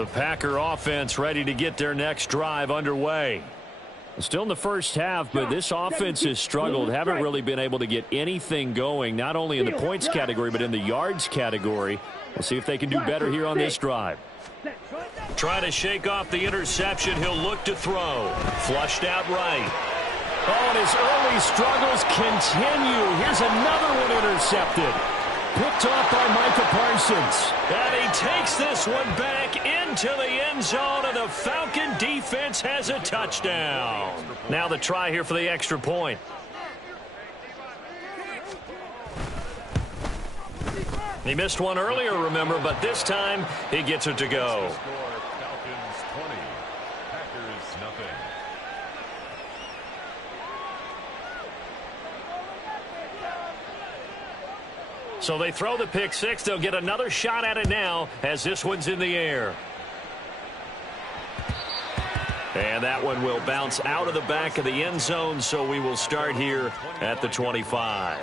The Packer offense ready to get their next drive underway. Still in the first half, but this offense has struggled. Haven't really been able to get anything going, not only in the points category, but in the yards category. We'll see if they can do better here on this drive. Trying to shake off the interception. He'll look to throw. Flushed out right. Oh, and his early struggles continue. Here's another one intercepted. Picked off by Micah Parsons. And he takes this one back into the end zone, and the Falcon defense has a touchdown. Now the try here for the extra point. He missed one earlier, remember, but this time he gets it to go. Falcons 20, Packers nothing. So they throw the pick six. They'll get another shot at it now as this one's in the air. And that one will bounce out of the back of the end zone, so we will start here at the 25.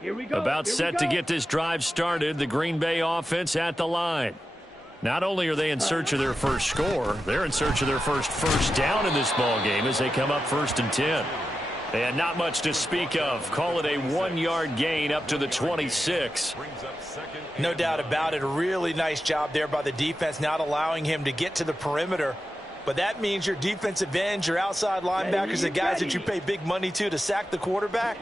Here we go. About set to get this drive started, the Green Bay offense at the line. Not only are they in search of their first score, they're in search of their first down in this ball game as they come up 1st and 10. And not much to speak of. Call it a 1-yard gain up to the 26. No doubt about it. A really nice job there by the defense, not allowing him to get to the perimeter. But that means your defensive ends, your outside linebackers, the guys that you pay big money to sack the quarterback,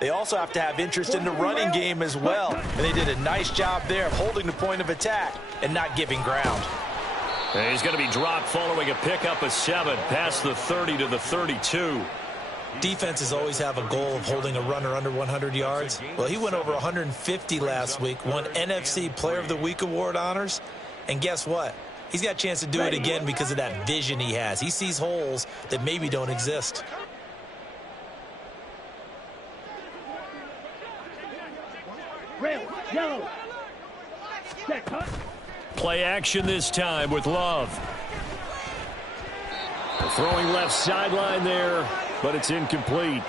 they also have to have interest in the running game as well. And they did a nice job there of holding the point of attack and not giving ground. And he's going to be dropped following a pickup of 7 past the 30 to the 32. Defenses always have a goal of holding a runner under 100 yards. Well, he went over 150 last week, won NFC Player of the Week award honors. And guess what? He's got a chance to do it again because of that vision he has. He sees holes that maybe don't exist. Play action this time with Love. Throwing left sideline there, but it's incomplete.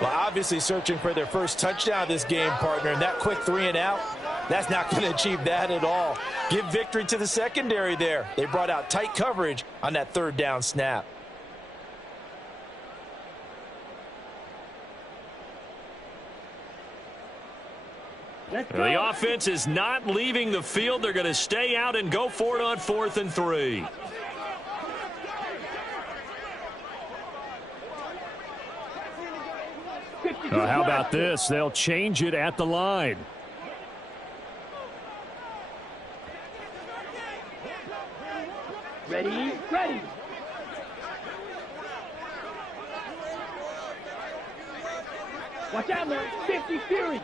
Well, obviously searching for their first touchdown this game, partner, and that quick 3 and out, that's not going to achieve that at all. Give victory to the secondary there. They brought out tight coverage on that 3rd down snap. The offense is not leaving the field. They're going to stay out and go for it on 4th and 3. How about this? They'll change it at the line. Ready. Watch out, man. 50 Fury.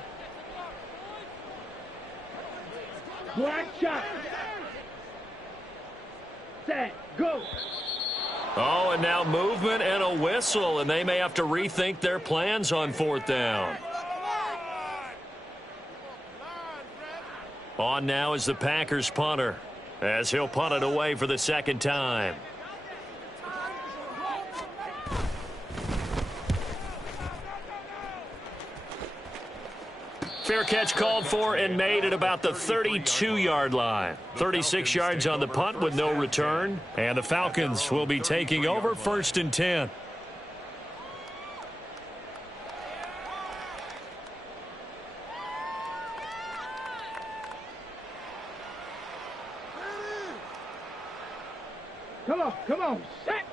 Black shot. Set. Go. Oh, and now movement and a whistle, and they may have to rethink their plans on 4th down. On now is the Packers punter, as he'll punt it away for the 2nd time. Fair catch called for and made at about the 32-yard line. 36 yards on the punt with no return. And the Falcons will be taking over 1st and 10. Come on, set.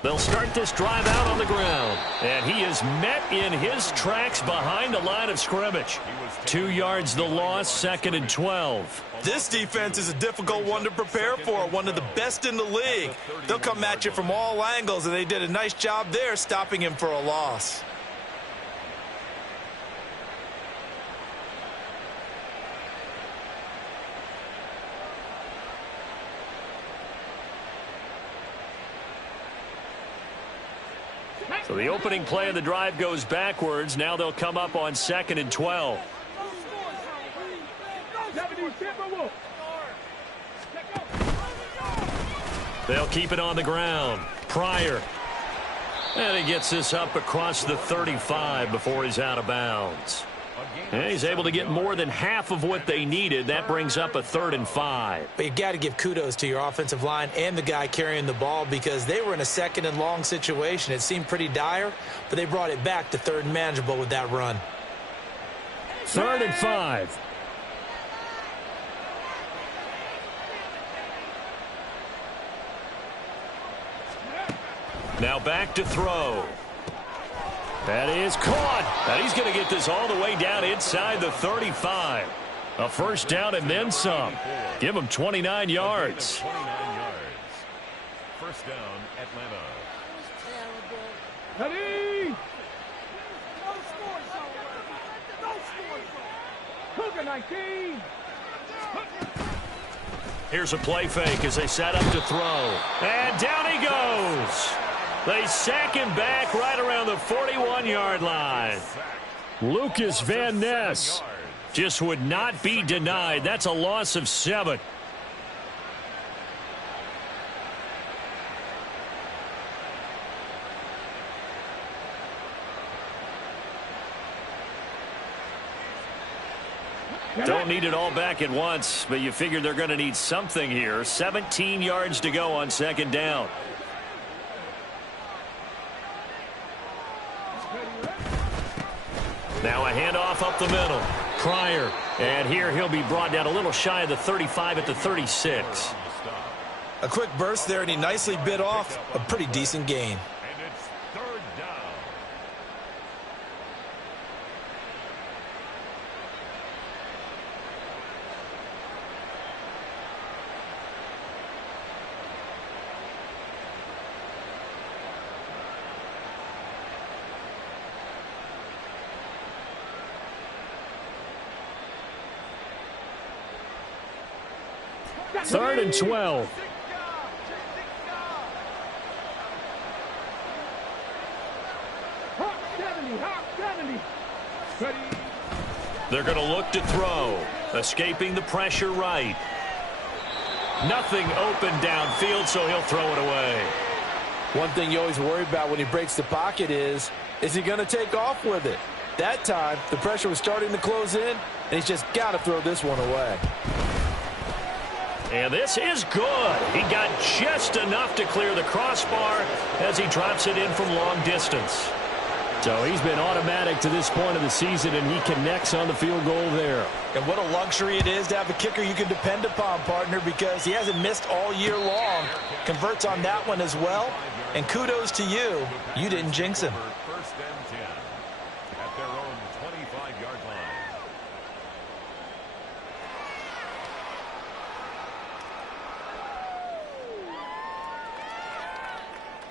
They'll start this drive out on the ground. And he is met in his tracks behind the line of scrimmage. 2 yards the loss, 2nd and 12. This defense is a difficult one to prepare for, one of the best in the league. They'll come at you from all angles, and they did a nice job there stopping him for a loss. So the opening play of the drive goes backwards. Now they'll come up on 2nd and 12. They'll keep it on the ground. Pryor. And he gets this up across the 35 before he's out of bounds. And he's able to get more than half of what they needed. That brings up a 3rd and 5. But you got to give kudos to your offensive line and the guy carrying the ball because they were in a 2nd and long situation. It seemed pretty dire, but they brought it back to 3rd and manageable with that run. 3rd and 5. Now back to throw. That is caught. And he's going to get this all the way down inside the 35. A first down and then some. Give him 29 yards. 29 yards. First down, Atlanta. Ready? Cougar 19. Here's a play fake as they set up to throw. And down he goes. They sack him back right around the 41-yard line. Lucas Van Ness just would not be denied. That's a loss of 7. Don't need it all back at once, but you figure they're going to need something here. 17 yards to go on 2nd down. Now a handoff up the middle. Pryor. And here he'll be brought down a little shy of the 35 at the 36. A quick burst there, and he nicely bit off a pretty decent gain. And it's 3rd down. Third and 12. Hawk 70. Hawk 70. Ready? They're going to look to throw. Escaping the pressure right. Nothing open downfield, so he'll throw it away. One thing you always worry about when he breaks the pocket is he going to take off with it? That time, the pressure was starting to close in, and he's just got to throw this one away. And this is good. He got just enough to clear the crossbar as he drops it in from long distance. So he's been automatic to this point of the season, and he connects on the field goal there. And what a luxury it is to have a kicker you can depend upon, partner, because he hasn't missed all year long. Converts on that one as well. And kudos to you. You didn't jinx him. First and 10 at their own 25-yard line.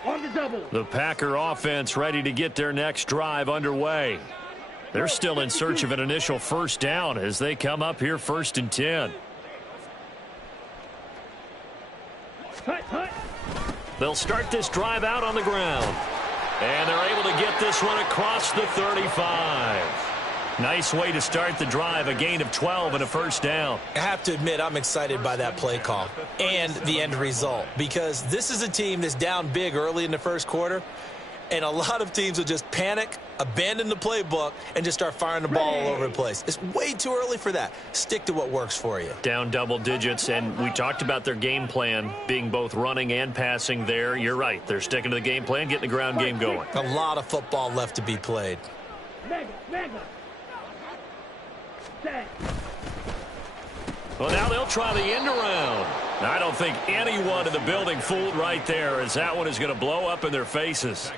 On the double. The Packer offense ready to get their next drive underway. They're still in search of an initial first down as they come up here 1st and 10. Hut, hut. They'll start this drive out on the ground. And they're able to get this one across the 35. Nice way to start the drive, a gain of 12 and a first down. I have to admit, I'm excited by that play call and the end result, because this is a team that's down big early in the first quarter, and a lot of teams will just panic, abandon the playbook, and just start firing the ball all over the place. It's way too early for that. Stick to what works for you. Down double digits, and we talked about their game plan being both running and passing there. You're right. They're sticking to the game plan, getting the ground game going. A lot of football left to be played. Mega, mega. Set. Well, now they'll try the end around. I don't think anyone in the building fooled right there, as that one is going to blow up in their faces.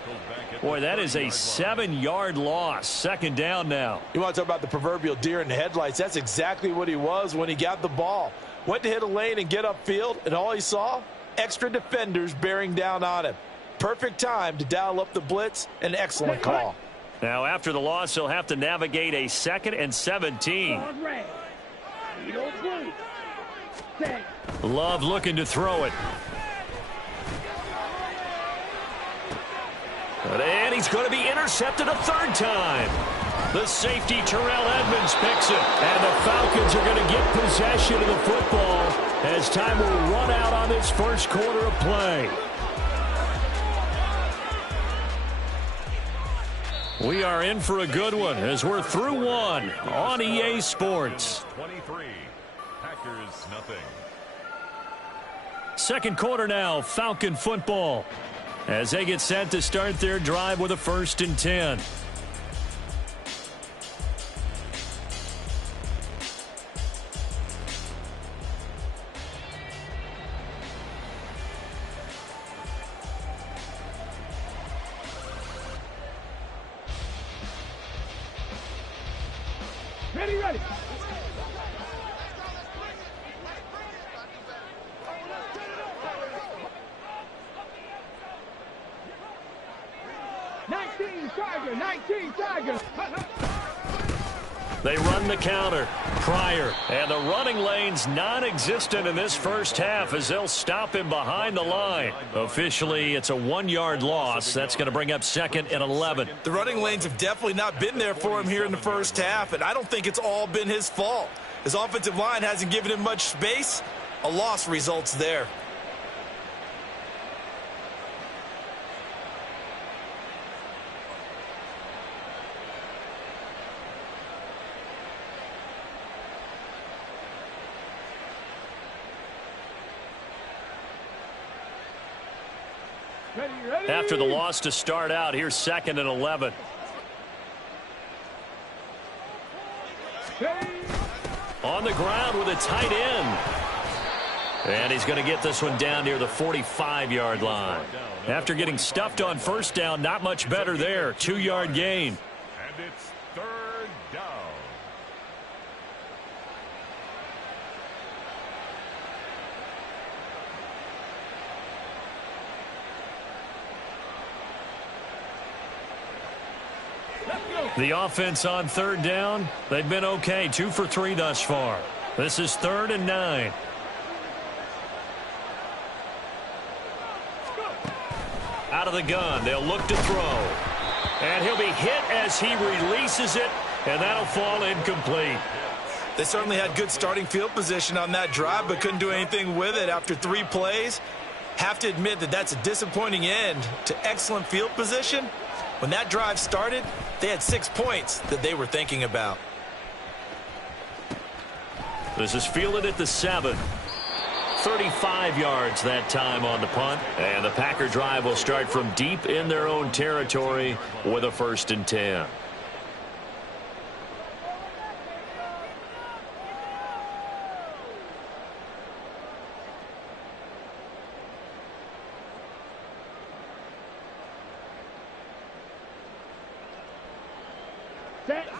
Boy, that is a 7-yard loss. 2nd down now. You want to talk about the proverbial deer in the headlights? That's exactly what he was when he got the ball. Went to hit a lane and get upfield, and all he saw? Extra defenders bearing down on him. Perfect time to dial up the blitz. An excellent call. Now, after the loss, he'll have to navigate a 2nd and 17. On red. Eagle blue. Set. Love looking to throw it. And he's going to be intercepted a 3rd time. The safety, Terrell Edmonds, picks it. And the Falcons are going to get possession of the football as time will run out on this first quarter of play. We are in for a good one as we're through one on EA Sports. 23. Packers nothing. Second quarter now, Falcon football, as they get set to start their drive with a 1st and 10. Ready. Tiger. They run the counter. Pryor. And the running lane's non-existent in this first half as they'll stop him behind the line. Officially, it's a 1-yard loss. That's going to bring up 2nd and 11. The running lanes have definitely not been there for him here in the first half, and I don't think it's all been his fault. His offensive line hasn't given him much space. A loss results there. Ready. After the loss to start out, here's 2nd and 11. On the ground with a tight end. And he's going to get this one down near the 45-yard line. After getting stuffed on first down, not much better there. 2-yard gain. And it's 3rd down. The offense on 3rd down, they've been okay. 2 for 3 thus far. This is 3rd and 9. Out of the gun, they'll look to throw. And he'll be hit as he releases it, and that'll fall incomplete. They certainly had good starting field position on that drive, but couldn't do anything with it after 3 plays. Have to admit that that's a disappointing end to excellent field position. When that drive started, they had 6 points that they were thinking about. This is fielded at the 7. 35 yards that time on the punt. And the Packer drive will start from deep in their own territory with a 1st and 10.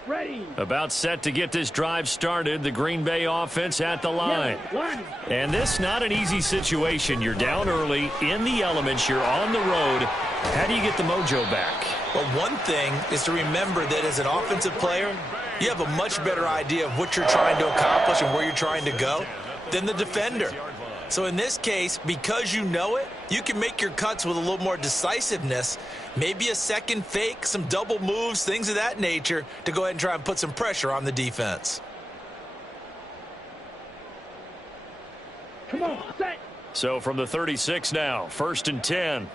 Ready. About set to get this drive started. The Green Bay offense at the line. And this not an easy situation. You're down early in the elements. You're on the road. How do you get the mojo back? Well, one thing is to remember that as an offensive player, you have a much better idea of what you're trying to accomplish and where you're trying to go than the defender. So in this case, because you know it, you can make your cuts with a little more decisiveness. Maybe a second fake, some double moves, things of that nature to go ahead and try and put some pressure on the defense. Come on, set. So from the 36 now, 1st and 10.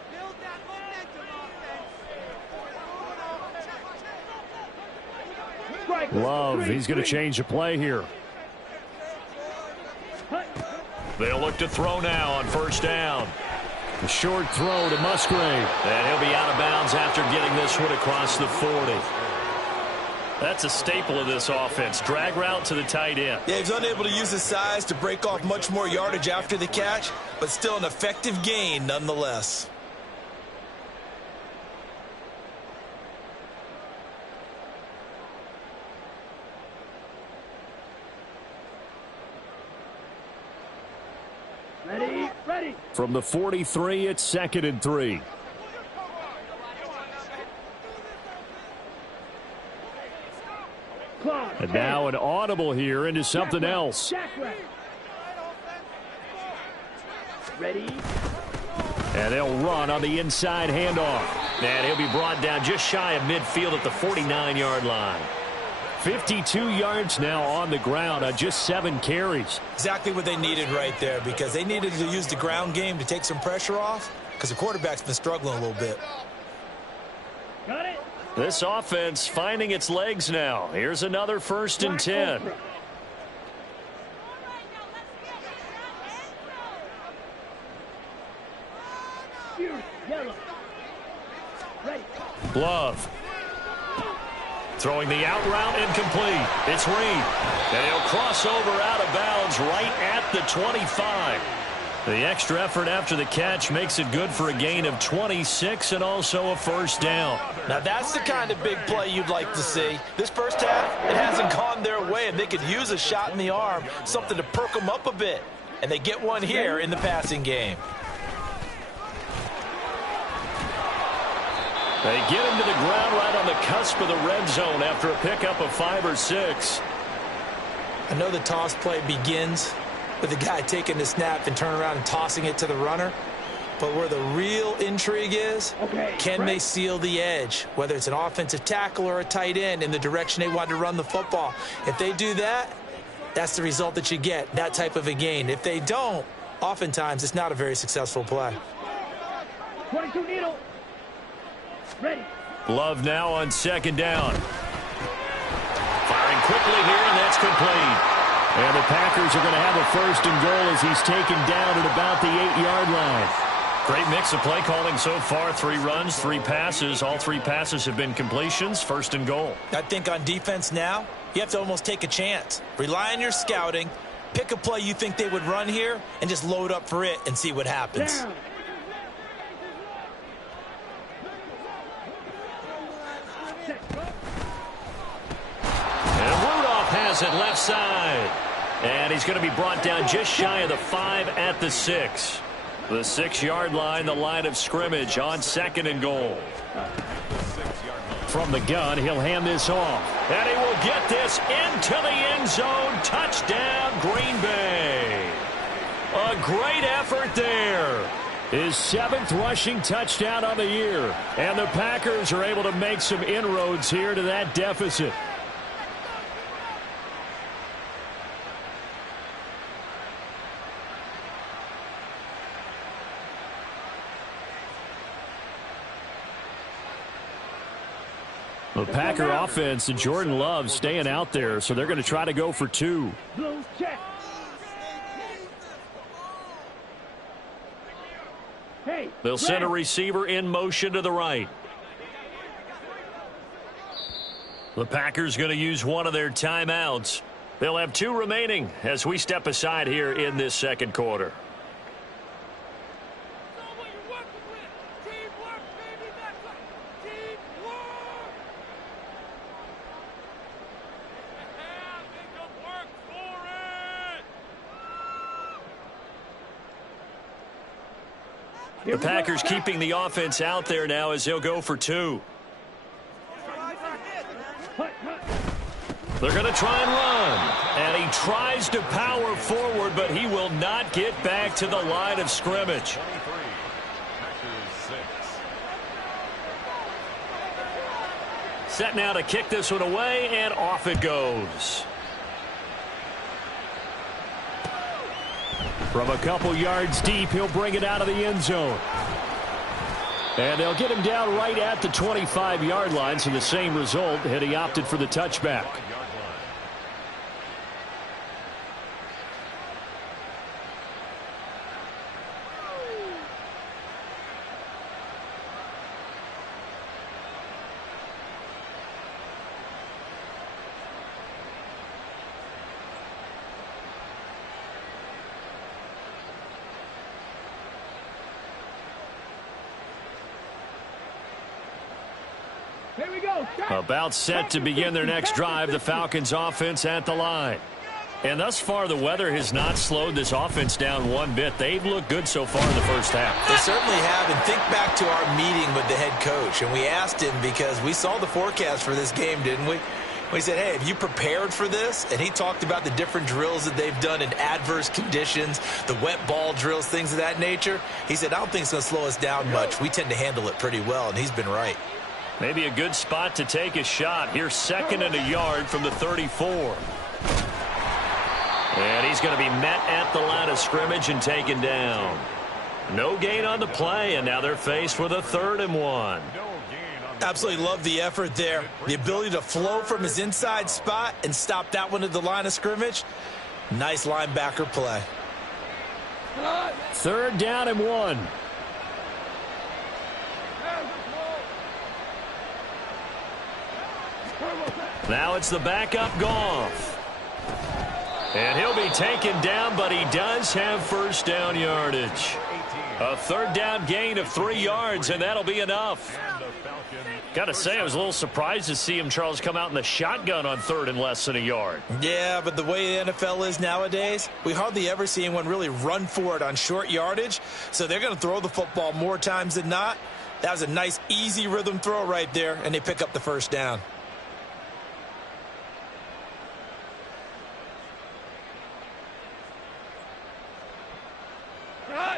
Love, he's going to change the play here. They'll look to throw now on 1st down. A short throw to Musgrave. And he'll be out of bounds after getting this one across the 40. That's a staple of this offense. Drag route to the tight end. Yeah, he's unable to use his size to break off much more yardage after the catch, but still an effective gain nonetheless. Ready. From the 43, it's 2nd and 3. And now an audible here into something else. Ready. And they'll run on the inside handoff. And he'll be brought down just shy of midfield at the 49-yard line. 52 yards now on the ground on just 7 carries. Exactly what they needed right there, because they needed to use the ground game to take some pressure off, because the quarterback's been struggling a little bit. Got it. This offense finding its legs now. Here's another 1st and 10. Yellow. Ready. Love. Throwing the out route incomplete. It's Reed. And he'll cross over out of bounds right at the 25. The extra effort after the catch makes it good for a gain of 26 and also a 1st down. Now that's the kind of big play you'd like to see. This first half, it hasn't gone their way, and they could use a shot in the arm, something to perk them up a bit. And they get one here in the passing game. They get him to the ground right on the cusp of the red zone after a pickup of 5 or 6. I know the toss play begins with the guy taking the snap and turning around and tossing it to the runner. But where the real intrigue is, can they seal the edge, whether it's an offensive tackle or a tight end, in the direction they want to run the football? If they do that, that's the result that you get, that type of a gain. If they don't, oftentimes it's not a very successful play. 22 needle. Ready. Love now on 2nd down. Firing quickly here, and that's complete. And the Packers are going to have a 1st and goal as he's taken down at about the 8-yard line. Great mix of play calling so far. 3 runs, 3 passes. All 3 passes have been completions. 1st and goal. I think on defense now, you have to almost take a chance. Rely on your scouting. Pick a play you think they would run here and just load up for it and see what happens. Down. And Rudolph has it left side. And he's going to be brought down just shy of the 5 at the 6. The 6-yard line, the line of scrimmage on 2nd and goal. From the gun, he'll hand this off. And he will get this into the end zone. Touchdown, Green Bay. A great effort there. His 7th rushing touchdown on the year. And the Packers are able to make some inroads here to that deficit. The Packer offense and Jordan Love staying out there, so they're going to try to go for 2. Blues check. Hey. They'll send a receiver in motion to the right. The Packers going to use one of their timeouts. They'll have 2 remaining as we step aside here in this 2nd quarter. The Packers keeping the offense out there now as they'll go for 2. They're going to try and run. And he tries to power forward, but he will not get back to the line of scrimmage. Set now to kick this one away, and off it goes. From a couple yards deep, he'll bring it out of the end zone. And they'll get him down right at the 25-yard line, so the same result had he opted for the touchback. Here we go. About set to begin their next drive, the Falcons offense at the line. And thus far, the weather has not slowed this offense down one bit. They've looked good so far in the first half. They certainly have. And think back to our meeting with the head coach. And we asked him, because we saw the forecast for this game, didn't we? We said, hey, have you prepared for this? And he talked about the different drills that they've done in adverse conditions, the wet ball drills, things of that nature. He said, I don't think it's going to slow us down much. We tend to handle it pretty well, and he's been right. Maybe a good spot to take a shot. Here's 2nd and a yard from the 34. And he's going to be met at the line of scrimmage and taken down. No gain on the play, and now they're faced with a 3rd and 1. Absolutely love the effort there. The ability to flow from his inside spot and stop that one at the line of scrimmage. Nice linebacker play. 3rd down and 1. Now it's the backup Goff. And he'll be taken down, but he does have 1st down yardage. A 3rd down gain of 3 yards, and that'll be enough. Got to say, I was a little surprised to see him, Charles, come out in the shotgun on 3rd and less than a yard. Yeah, but the way the NFL is nowadays, we hardly ever see anyone really run for it on short yardage. So they're going to throw the football more times than not. That was a nice, easy rhythm throw right there, and they pick up the 1st down.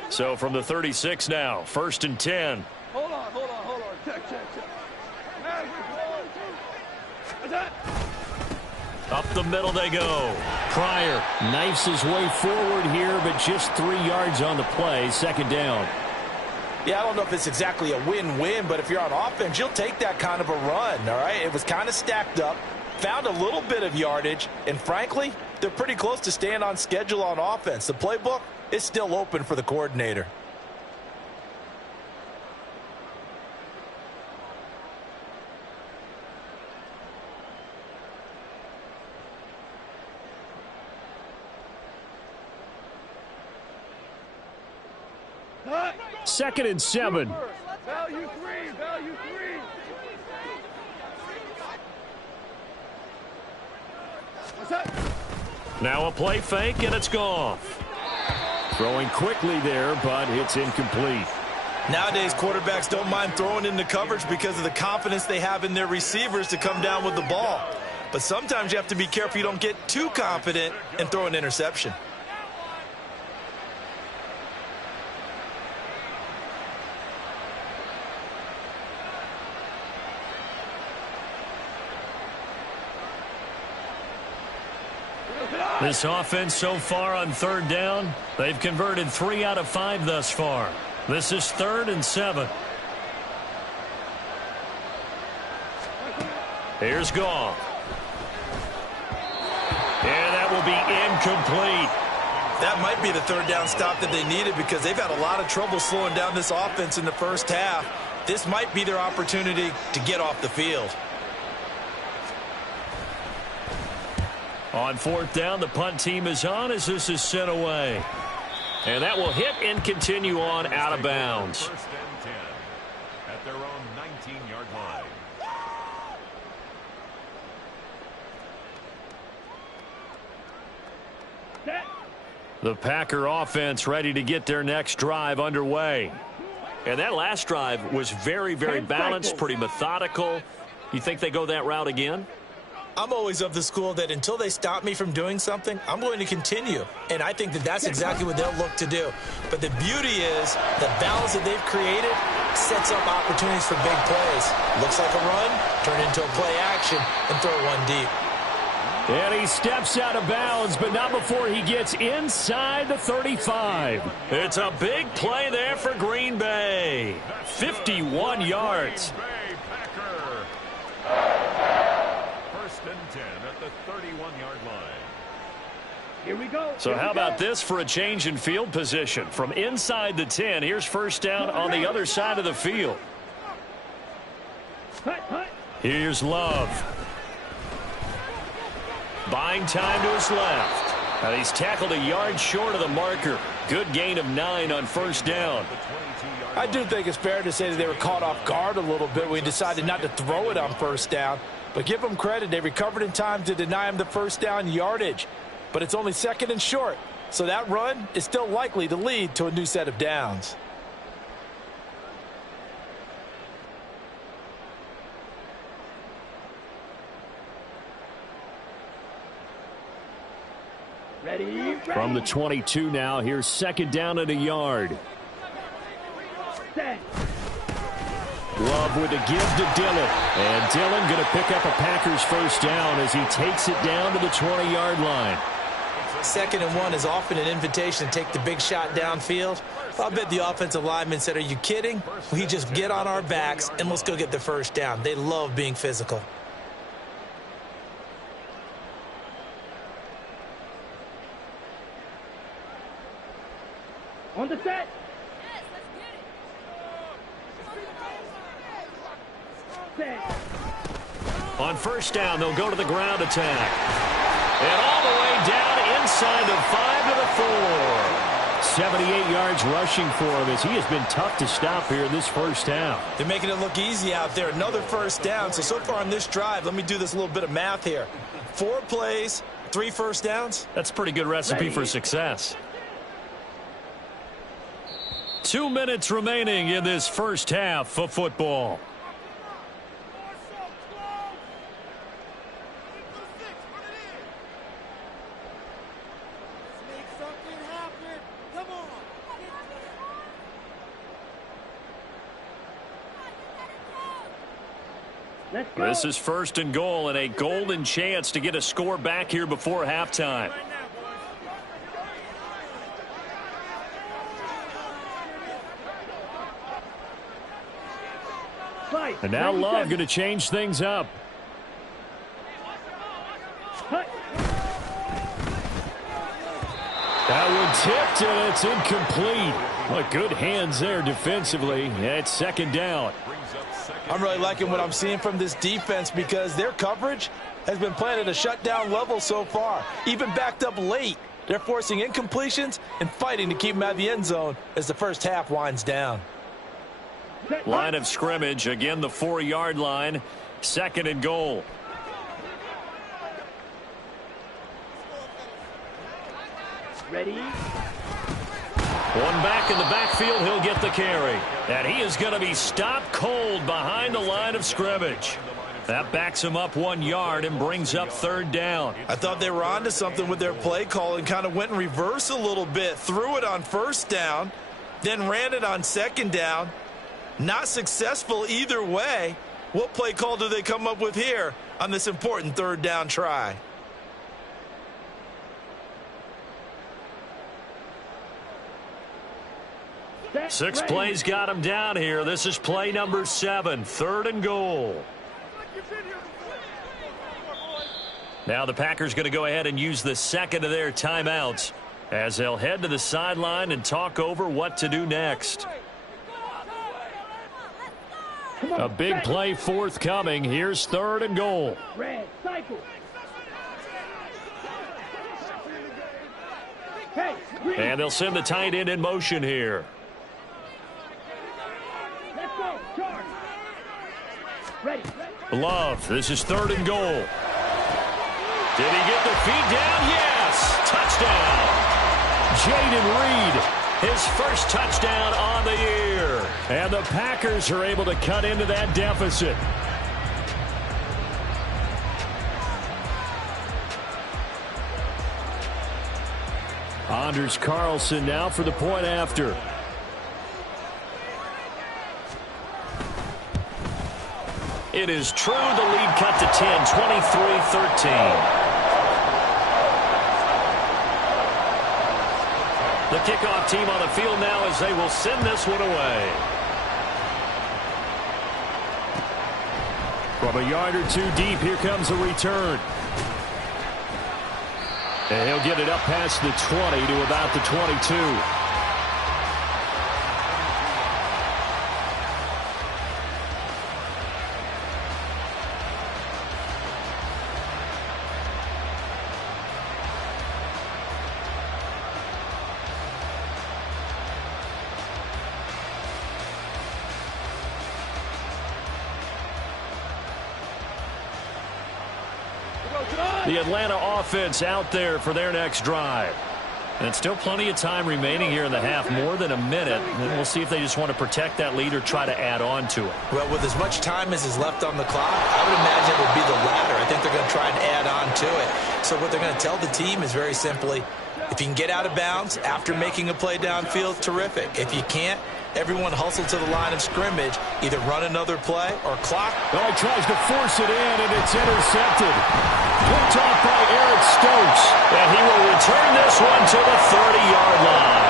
So from the 36 now, 1st and 10. Hold on. Check. Up the middle they go. Pryor knifes his way forward here, but just 3 yards on the play. 2nd down. Yeah, I don't know if it's exactly a win-win, but if you're on offense, you'll take that kind of a run, all right? It was kind of stacked up, found a little bit of yardage, and frankly, they're pretty close to staying on schedule on offense. The playbook is still open for the coordinator. Second and 7. Value three. What's that? Now a play fake, and it's gone. Throwing quickly there, but it's incomplete. Nowadays, quarterbacks don't mind throwing into coverage because of the confidence they have in their receivers to come down with the ball. But sometimes you have to be careful you don't get too confident and throw an interception. This offense so far on 3rd down, they've converted 3 out of 5 thus far. This is 3rd and 7. Here's Goff. And that will be incomplete. That might be the 3rd down stop that they needed because they've had a lot of trouble slowing down this offense in the first half. This might be their opportunity to get off the field. On 4th down, the punt team is on as this is sent away. And that will hit and continue on out of bounds. 1st and 10 at their own 19-yard line. The Packer offense ready to get their next drive underway. And that last drive was very, very balanced, pretty methodical. You think they go that route again? I'm always of the school that until they stop me from doing something, I'm going to continue. And I think that that's exactly what they'll look to do. But the beauty is the balance that they've created sets up opportunities for big plays. Looks like a run, turn into a play action, and throw one deep. And he steps out of bounds, but not before he gets inside the 35. It's a big play there for Green Bay. 51 yards. And 10 at the 31-yard line. Here we go. So how about this for a change in field position? From inside the 10, here's 1st down on the other side of the field. Here's Love. Buying time to his left. And he's tackled a yard short of the marker. Good gain of 9 on 1st down. I do think it's fair to say that they were caught off guard a little bit when he decided not to throw it on 1st down. But give them credit. They recovered in time to deny him the 1st down yardage. But it's only 2nd and short. So that run is still likely to lead to a new set of downs. Ready. From the 22 now, here's 2nd down and a yard. Set. Love with the give to Dillon. And Dillon going to pick up a Packers first down as he takes it down to the 20-yard line. 2nd and 1 is often an invitation to take the big shot downfield. I bet the offensive lineman said, are you kidding? We just get on our backs and let's go get the first down. They love being physical. On the set. Set. On first down, they'll go to the ground attack. And all the way down inside the 5 to the 4. 78 yards rushing for him as he has been tough to stop here in this first half. They're making it look easy out there. Another first down. So far on this drive, let me do this little bit of math here. 4 plays, 3 first downs. That's a pretty good recipe for success. 2 minutes remaining in this first half of football. This is 1st and goal and a golden chance to get a score back here before halftime. And now Love going to change things up. That one tipped and it's incomplete. Well, good hands there defensively. It's 2nd down. I'm really liking what I'm seeing from this defense because their coverage has been playing at a shutdown level so far. Even backed up late, they're forcing incompletions and fighting to keep them out of the end zone as the first half winds down. Line of scrimmage, again the 4-yard line, 2nd and goal. Ready? One back in the backfield, he'll get the carry. And he is going to be stopped cold behind the line of scrimmage. That backs him up 1 yard and brings up 3rd down. I thought they were onto something with their play call and kind of went in reverse a little bit. Threw it on 1st down, then ran it on 2nd down. Not successful either way. What play call do they come up with here on this important 3rd down try? Six plays got him down here. This is play number 7, 3rd and goal. Now the Packers going to go ahead and use the 2nd of their timeouts as they'll head to the sideline and talk over what to do next. A big play forthcoming. Here's 3rd and goal. Red, cycle. Hey, and they'll send the tight end in motion here. Let's go, charge. Ready. Love, this is 3rd and goal. Did he get the feed down? Yes! Touchdown! Jaden Reed, his first touchdown on the year. And the Packers are able to cut into that deficit. Anders Carlson now for the point after. It is true, the lead cut to 10, 23-13. The kickoff team on the field now as they will send this one away. From a yard or 2 deep, here comes a return. And he'll get it up past the 20 to about the 22. The Atlanta offense out there for their next drive. And still plenty of time remaining here in the half, more than a minute. And we'll see if they just want to protect that lead or try to add on to it. Well, with as much time as is left on the clock, I would imagine it would be the latter. I think they're going to try and add on to it. So what they're going to tell the team is very simply, if you can get out of bounds after making a play downfield, terrific. If you can't, Everyone hustled to the line of scrimmage, either run another play or clock. Oh, he tries to force it in, and it's intercepted. Picked off by Eric Stokes. And he will return this one to the 30-yard line.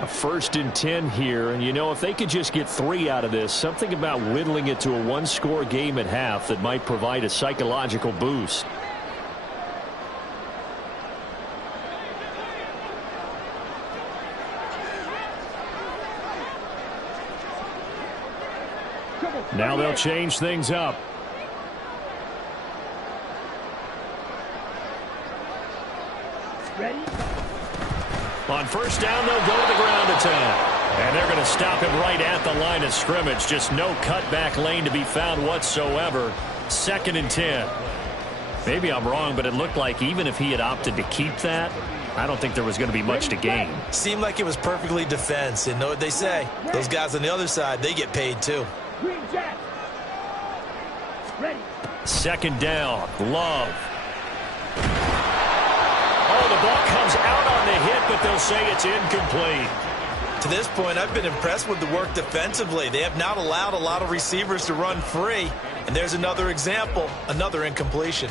A 1st and 10 here, and you know, if they could just get 3 out of this, something about whittling it to a one-score game at half that might provide a psychological boost. Now they'll change things up. Ready? On 1st down, they'll go to the ground attack. And they're going to stop him right at the line of scrimmage. Just no cutback lane to be found whatsoever. 2nd and 10. Maybe I'm wrong, but it looked like even if he had opted to keep that, I don't think there was going to be much to gain. Seemed like it was perfectly defense. And know what they say? Those guys on the other side, they get paid too. Green Jack. Ready. 2nd down. Love. Oh, the ball comes out on the hit, but they'll say it's incomplete. To this point, I've been impressed with the work defensively. They have not allowed a lot of receivers to run free. And there's another example, another incompletion.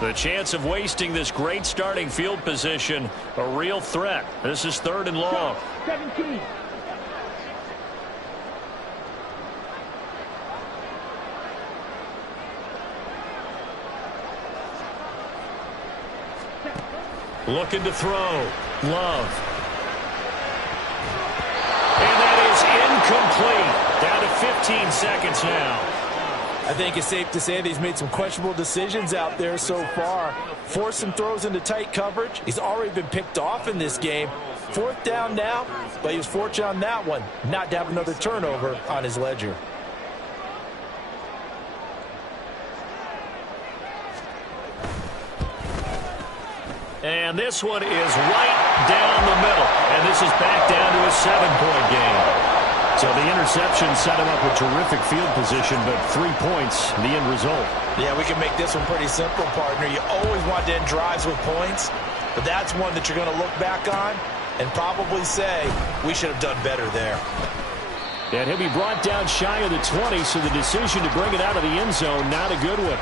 The chance of wasting this great starting field position, a real threat. This is 3rd and long. 17. Looking to throw. Love. And that is incomplete. Down to 15 seconds now. I think it's safe to say that he's made some questionable decisions out there so far. Forced some throws into tight coverage. He's already been picked off in this game. 4th down now, but he was fortunate on that one not to have another turnover on his ledger. And this one is right down the middle. And this is back down to a 7-point game. So the interception set him up with terrific field position, but 3 points, the end result. Yeah, we can make this one pretty simple, partner. You always want to end drives with points, but that's one that you're going to look back on and probably say, we should have done better there. And he'll be brought down shy of the 20, so the decision to bring it out of the end zone, not a good one.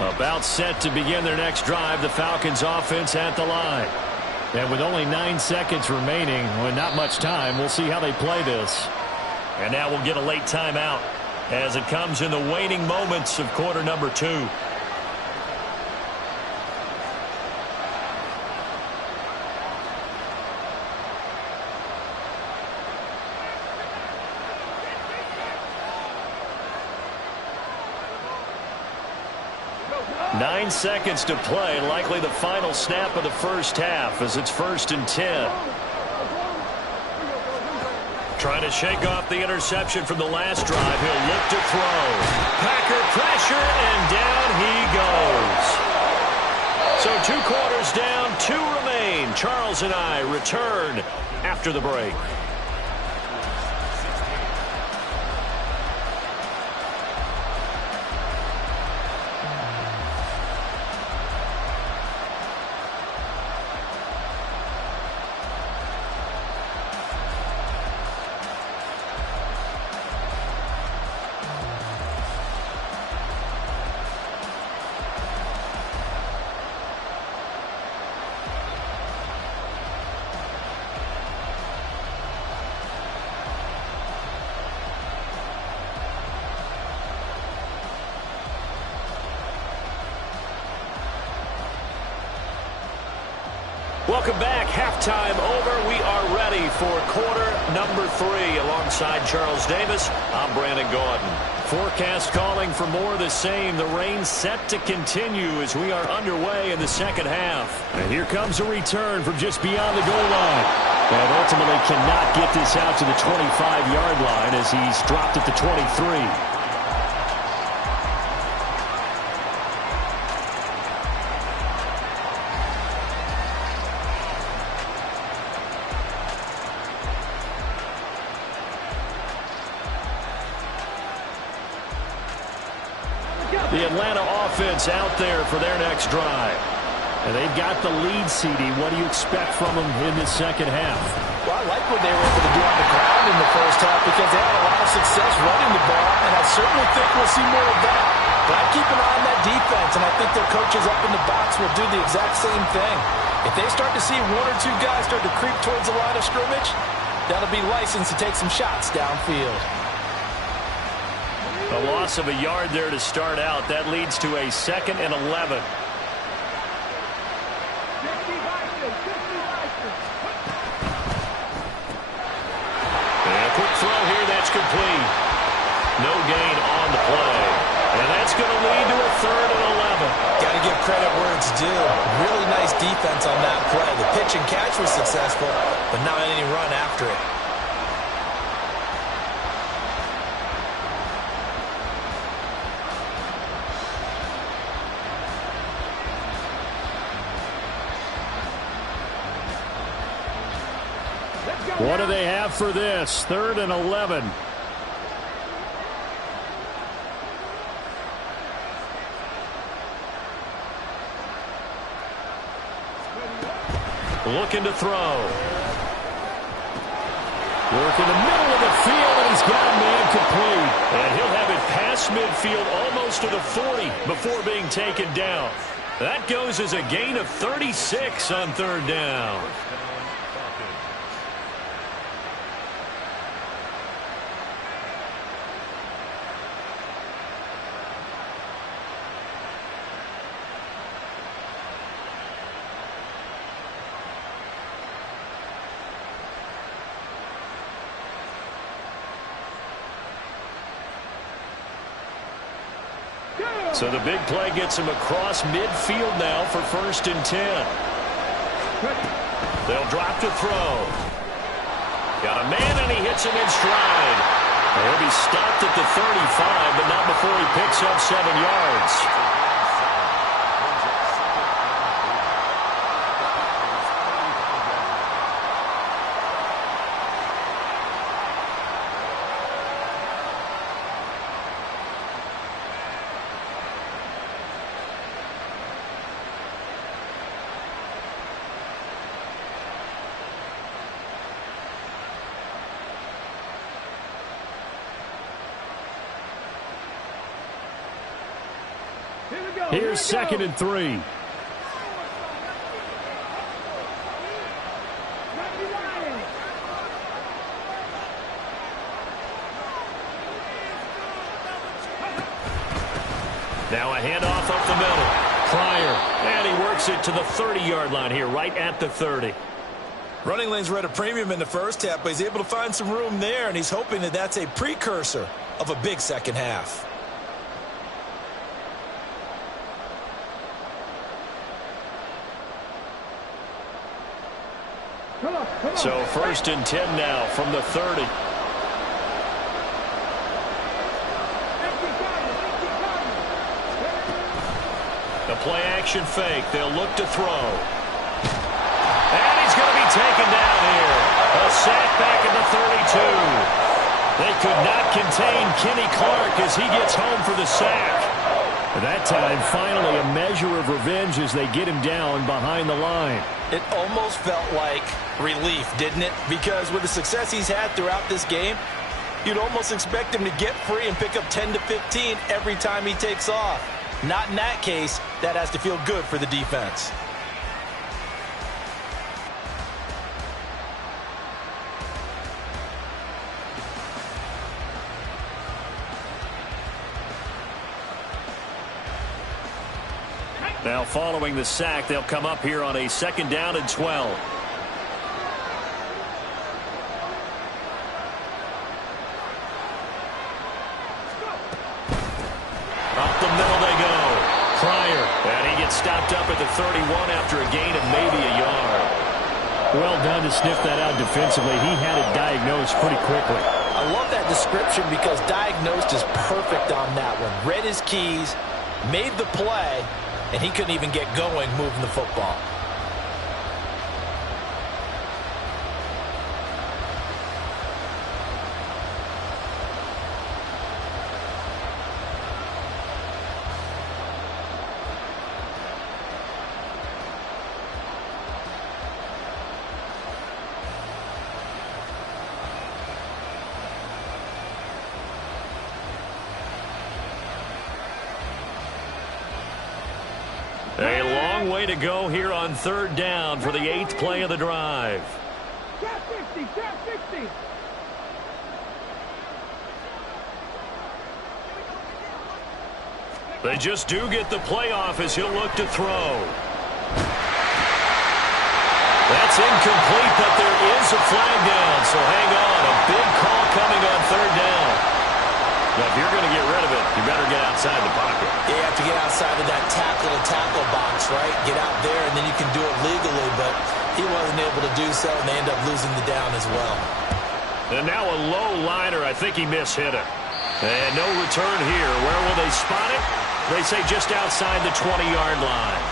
About set to begin their next drive, the Falcons offense at the line. And with only 9 seconds remaining, with not much time, we'll see how they play this. And now we'll get a late timeout as it comes in the waning moments of quarter number 2. Nine seconds to play, likely the final snap of the first half as it's 1st and 10. Trying to shake off the interception from the last drive. He'll look to throw. Packer pressure, and down he goes. So 2 quarters down, 2 remain. Charles and I return after the break. Welcome back. Halftime over. We are ready for quarter number 3. Alongside Charles Davis, I'm Brandon Gaudin. Forecast calling for more of the same. The rain set to continue as we are underway in the second half. And here comes a return from just beyond the goal line. And ultimately cannot get this out to the 25-yard line as he's dropped at the 23. The Atlanta offense out there for their next drive. And they've got the lead, CD. What do you expect from them in this second half? Well, I like what they were able to do on the ground in the first half because they had a lot of success running the ball, and I certainly think we'll see more of that. But I keep an eye on that defense, and I think their coaches up in the box will do the exact same thing. If they start to see one or two guys start to creep towards the line of scrimmage, that'll be licensed to take some shots downfield. A loss of a yard there to start out. That leads to a 2nd and 11. And a quick throw here. That's complete. No gain on the play. And that's going to lead to a 3rd and 11. Got to give credit where it's due. Really nice defense on that play. The pitch and catch was successful, but not any run after it. What do they have for this? 3rd and 11. Looking to throw. Work in the middle of the field, and he's got a man complete. And he'll have it past midfield almost to the 40 before being taken down. That goes as a gain of 36 on 3rd down. So the big play gets him across midfield now for 1st and 10. They'll drop to throw. Got a man, and he hits him in stride. He'll be stopped at the 35, but not before he picks up 7 yards. Here's 2nd and 3. Now a handoff up the middle. Pryor, and he works it to the 30-yard line here, right at the 30. Running lanes were at a premium in the first half, but he's able to find some room there, and he's hoping that that's a precursor of a big second half. So 1st and 10 now from the 30. The play action fake. They'll look to throw. And he's going to be taken down here. A sack back at the 32. They could not contain Kenny Clark as he gets home for the sack. At that time, finally a measure of revenge as they get him down behind the line. It almost felt like relief, didn't it? Because with the success he's had throughout this game, you'd almost expect him to get free and pick up 10 to 15 every time he takes off. Not in that case. That has to feel good for the defense. Now following the sack, they'll come up here on a 2nd down and 12. at the 31 after a gain of maybe a yard. Well done to sniff that out defensively. He had it diagnosed pretty quickly. I love that description because diagnosed is perfect on that one. Read his keys, made the play, and he couldn't even get going moving the football. A long way to go here on third down for the 8th play of the drive. Tap 60, tap 60. They just do get the playoff as he'll look to throw. That's incomplete, but there is a flag down, so hang on. A big call coming on third down. Now, if you're going to get rid of it, you better get outside the pocket. Yeah, you have to get outside of that tackle-to-tackle box, right? Get out there, and then you can do it legally, but he wasn't able to do so, and they end up losing the down as well. And now a low liner. I think he mishit it. And no return here. Where will they spot it? They say just outside the 20-yard line.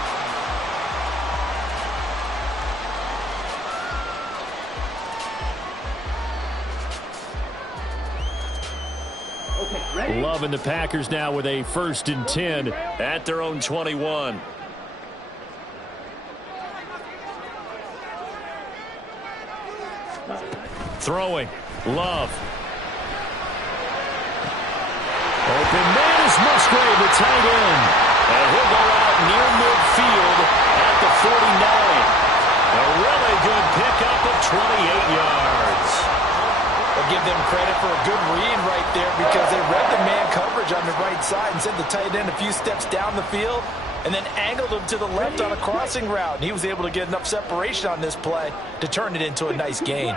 Loving the Packers now with a 1st and 10 at their own 21. Throwing. Love. Open man is Musgrave, the tight end. And he'll go out near midfield at the 49. A really good pickup of 28 yards. I'll give them credit for a good read right there because they read the man coverage on the right side and sent the tight end a few steps down the field and then angled him to the left on a crossing route. And he was able to get enough separation on this play to turn it into a nice gain.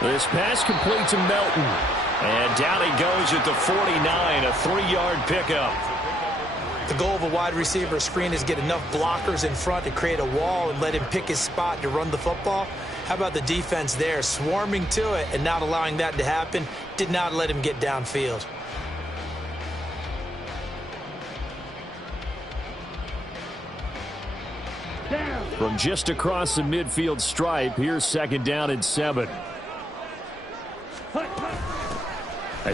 This pass complete to Melton. And down he goes at the 49, a 3-yard pickup. The goal of a wide receiver screen is get enough blockers in front to create a wall and let him pick his spot to run the football. How about the defense there, swarming to it and not allowing that to happen? Did not let him get downfield. From just across the midfield stripe, here's 2nd down and 7.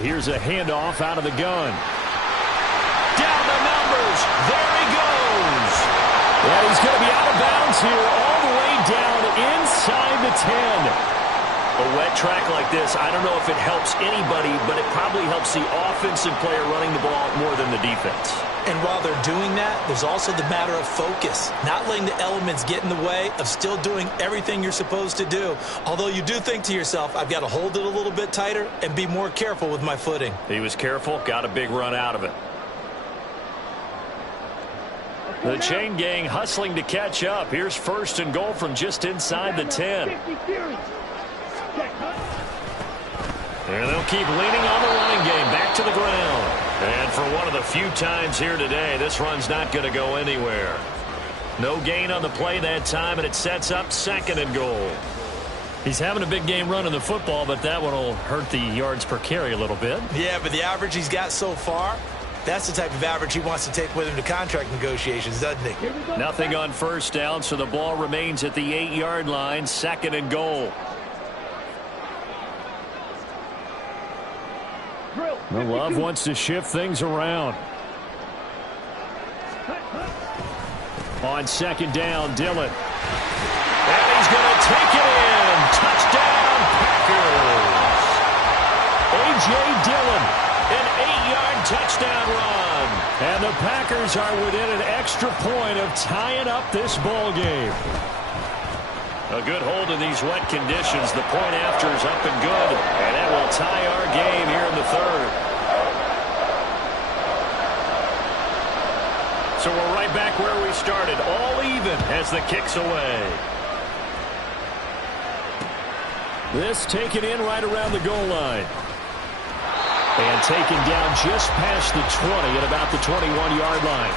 Here's a handoff out of the gun. Down the numbers. There he goes. And he's going to be out of bounds here all the way down inside the 10. A wet track like this, I don't know if it helps anybody, but it probably helps the offensive player running the ball more than the defense. And while they're doing that, there's also the matter of focus. Not letting the elements get in the way of still doing everything you're supposed to do. Although you do think to yourself, I've got to hold it a little bit tighter and be more careful with my footing. He was careful, got a big run out of it. The chain gang hustling to catch up. Here's 1st and goal from just inside the 10. And they'll keep leaning on the running game back to the ground. And for one of the few times here today, this run's not going to go anywhere. No gain on the play that time, and it sets up 2nd and goal. He's having a big game running the football, but that one will hurt the yards per carry a little bit. Yeah, but the average he's got so far, that's the type of average he wants to take with him to contract negotiations, doesn't he? Nothing on 1st down, so the ball remains at the 8-yard line, 2nd and goal. Love wants to shift things around. On 2nd down, Dillon. And he's going to take it in. Touchdown, Packers. A.J. Dillon, an 8-yard touchdown run. And the Packers are within an extra point of tying up this ball game. A good hold in these wet conditions. The point after is up and good. And that will tie our game here in the 3rd. So we're right back where we started. All even as the kick's away. This taken in right around the goal line. And taken down just past the 20 at about the 21-yard line.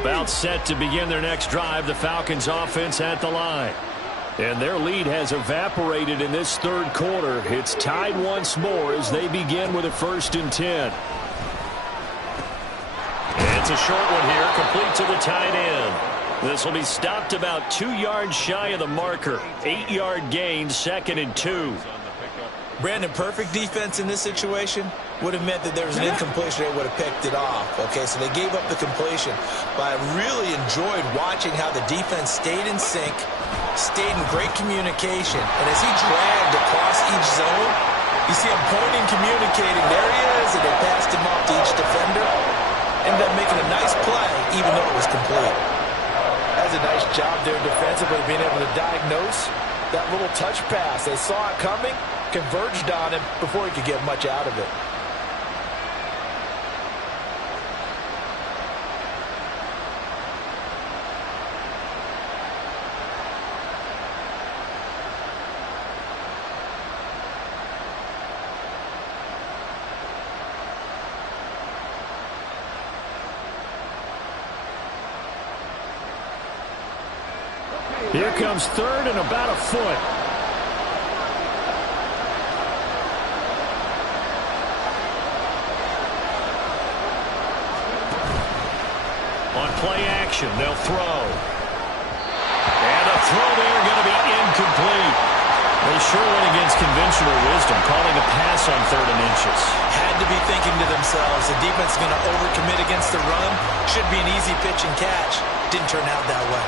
About set to begin their next drive, the Falcons offense at the line. And their lead has evaporated in this third quarter. It's tied once more as they begin with a 1st and 10. And it's a short one here, complete to the tight end. This will be stopped about 2 yards shy of the marker. 8-yard gain, 2nd and 2. Brandon, perfect defense in this situation would have meant that there was an incompletion. They would have picked it off. Okay, so they gave up the completion. But I really enjoyed watching how the defense stayed in sync, stayed in great communication. And as he dragged across each zone, you see him pointing, communicating. There he is, and they passed him off to each defender. Ended up making a nice play, even though it was complete. That's a nice job there defensively, being able to diagnose that little touch pass. They saw it coming, converged on him before he could get much out of it. Here comes 3rd and about a foot. On play action, they'll throw. And a throw there going to be incomplete. They sure went against conventional wisdom, calling a pass on 3rd and inches. Had to be thinking to themselves, the defense is going to overcommit against the run. Should be an easy pitch and catch. Didn't turn out that way.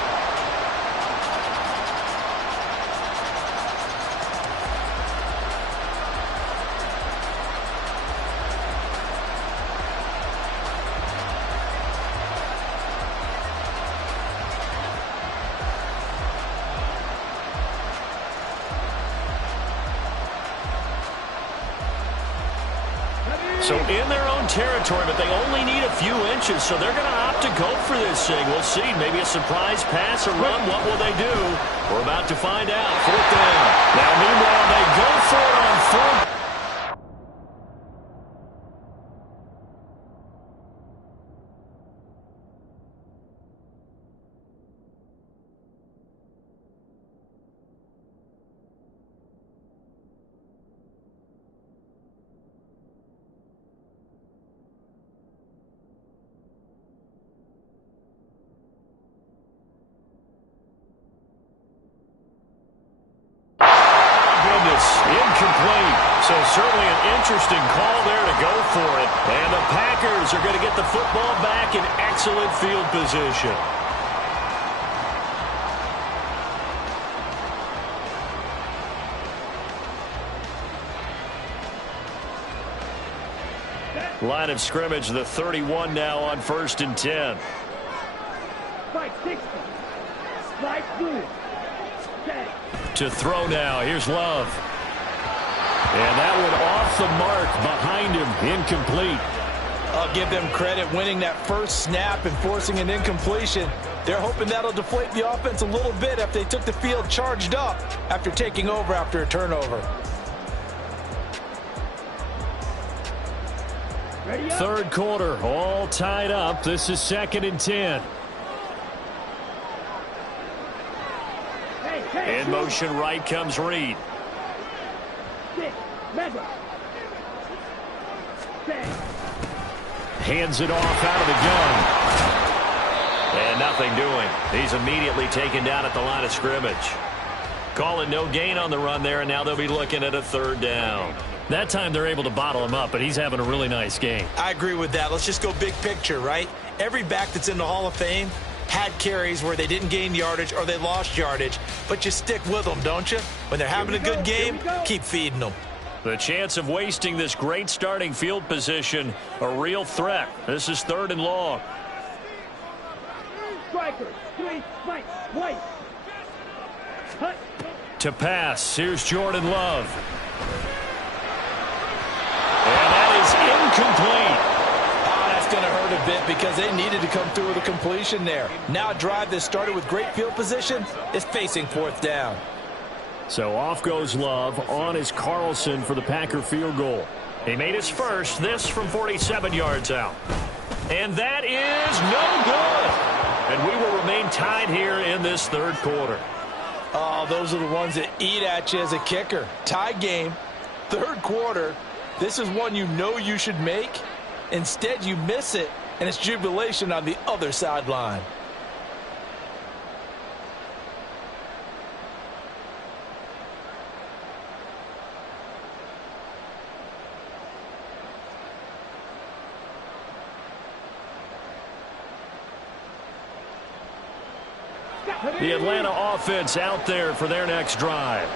So in their own territory, but they only need a few inches, so they're going to opt to go for this thing. We'll see. Maybe a surprise pass or run. What will they do? We're about to find out. 4th down. Now, meanwhile, they go for it on 4th. Incomplete. So certainly an interesting call there to go for it. And the Packers are going to get the football back in excellent field position. Line of scrimmage, the 31 now on 1st and 10. Spike 60. Spike good. Set. To throw now. Here's Love. And that one off the mark behind him. Incomplete. I'll give them credit winning that first snap and forcing an incompletion. They're hoping that'll deflate the offense a little bit after they took the field charged up after taking over after a turnover. Third quarter, all tied up. This is 2nd and 10. In motion right comes Reed. Hands it off out of the gun. And nothing doing. He's immediately taken down at the line of scrimmage. Calling no gain on the run there, and now they'll be looking at a 3rd down. That time they're able to bottle him up, but he's having a really nice game. I agree with that. Let's just go big picture, right? Every back that's in the Hall of Fame had carries where they didn't gain yardage or they lost yardage, but you stick with them, don't you? When they're having a good game, keep feeding them. The chance of wasting this great starting field position, a real threat. This is 3rd and long. Striker, 3, Mike, White. Cut. To pass, here's Jordan Love. And that is incomplete. Oh, that's going to hurt a bit because they needed to come through with a completion there. Now a drive that started with great field position is facing fourth down. So off goes Love. On is Carlson for the Packer field goal. He made his first, this from 47 yards out. And that is no good. And we will remain tied here in this third quarter. Oh, those are the ones that eat at you as a kicker. Tie game, third quarter. This is one you know you should make. Instead, you miss it, and it's jubilation on the other sideline. The Atlanta offense out there for their next drive.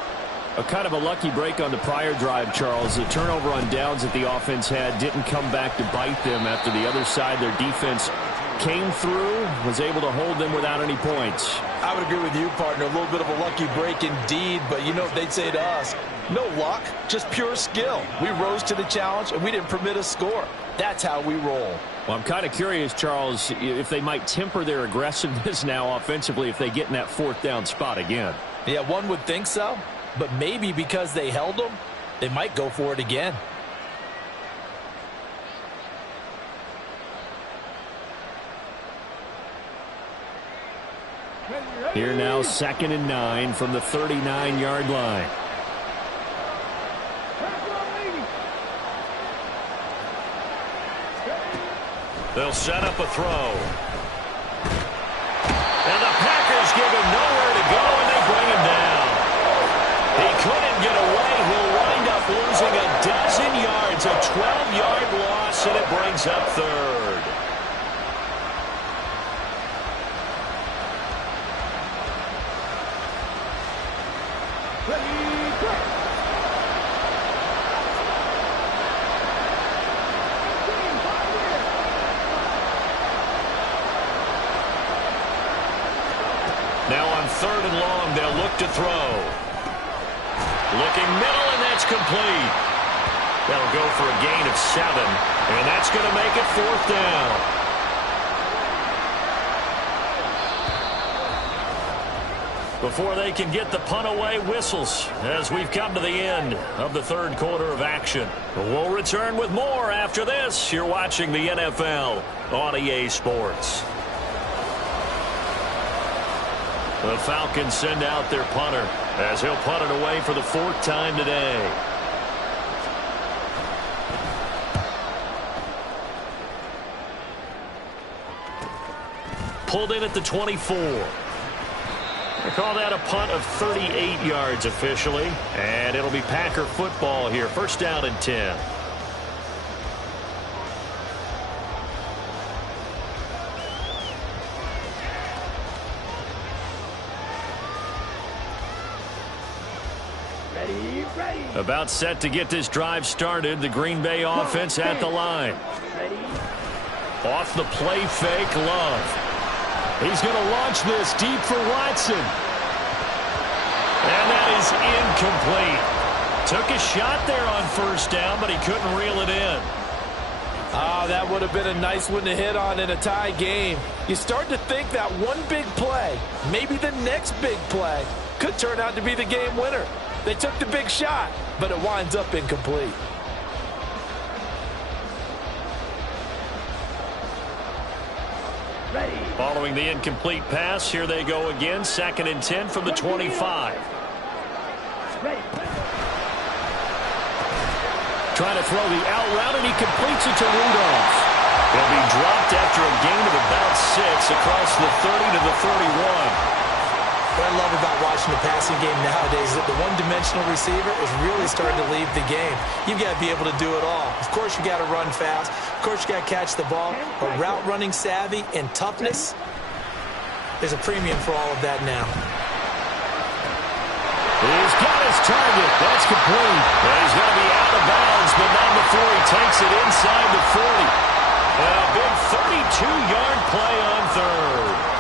A kind of a lucky break on the prior drive, Charles. The turnover on downs that the offense had didn't come back to bite them after the other side. Their defense came through, was able to hold them without any points. I would agree with you, partner. A little bit of a lucky break indeed, but you know what they'd say to us? No luck, just pure skill. We rose to the challenge, and we didn't permit a score. That's how we roll. Well, I'm kind of curious, Charles, if they might temper their aggressiveness now offensively if they get in that fourth down spot again. Yeah, one would think so, but maybe because they held them, they might go for it again. Here now, 2nd and 9 from the 39-yard line. They'll set up a throw. And the Packers give him nowhere to go, and they bring him down. He couldn't get away. He'll wind up losing a dozen yards, a 12-yard loss, and it brings up third. Now on 3rd and long, they'll look to throw. Looking middle, and that's complete. That'll go for a gain of 7, and that's going to make it 4th down. Before they can get the punt away, whistles as we've come to the end of the third quarter of action. We'll return with more after this. You're watching the NFL on EA Sports. The Falcons send out their punter as he'll punt it away for the 4th time today. Pulled in at the 24. They call that a punt of 38 yards officially. And it'll be Packer football here. 1st down and 10. About set to get this drive started. The Green Bay offense at the line. Off the play fake, Love. He's going to launch this deep for Watson. And that is incomplete. Took a shot there on 1st down, but he couldn't reel it in. Ah, that would have been a nice one to hit on in a tie game. You start to think that one big play, maybe the next big play, could turn out to be the game winner. They took the big shot, but it winds up incomplete. Following the incomplete pass, here they go again. 2nd and 10 from the 25. Trying to throw the out route, and he completes it to Rudolph. He'll be dropped after a gain of about 6 across the 30 to the 31. What I love about watching the passing game nowadays is that the one-dimensional receiver is really starting to leave the game. You've got to be able to do it all. Of course, you got to run fast. Of course, you got to catch the ball. But route running savvy and toughness, there's a premium for all of that now. He's got his target. That's complete. Well, he's going to be out of bounds, but not before he takes it inside the 40. And a big 32-yard play on 3rd.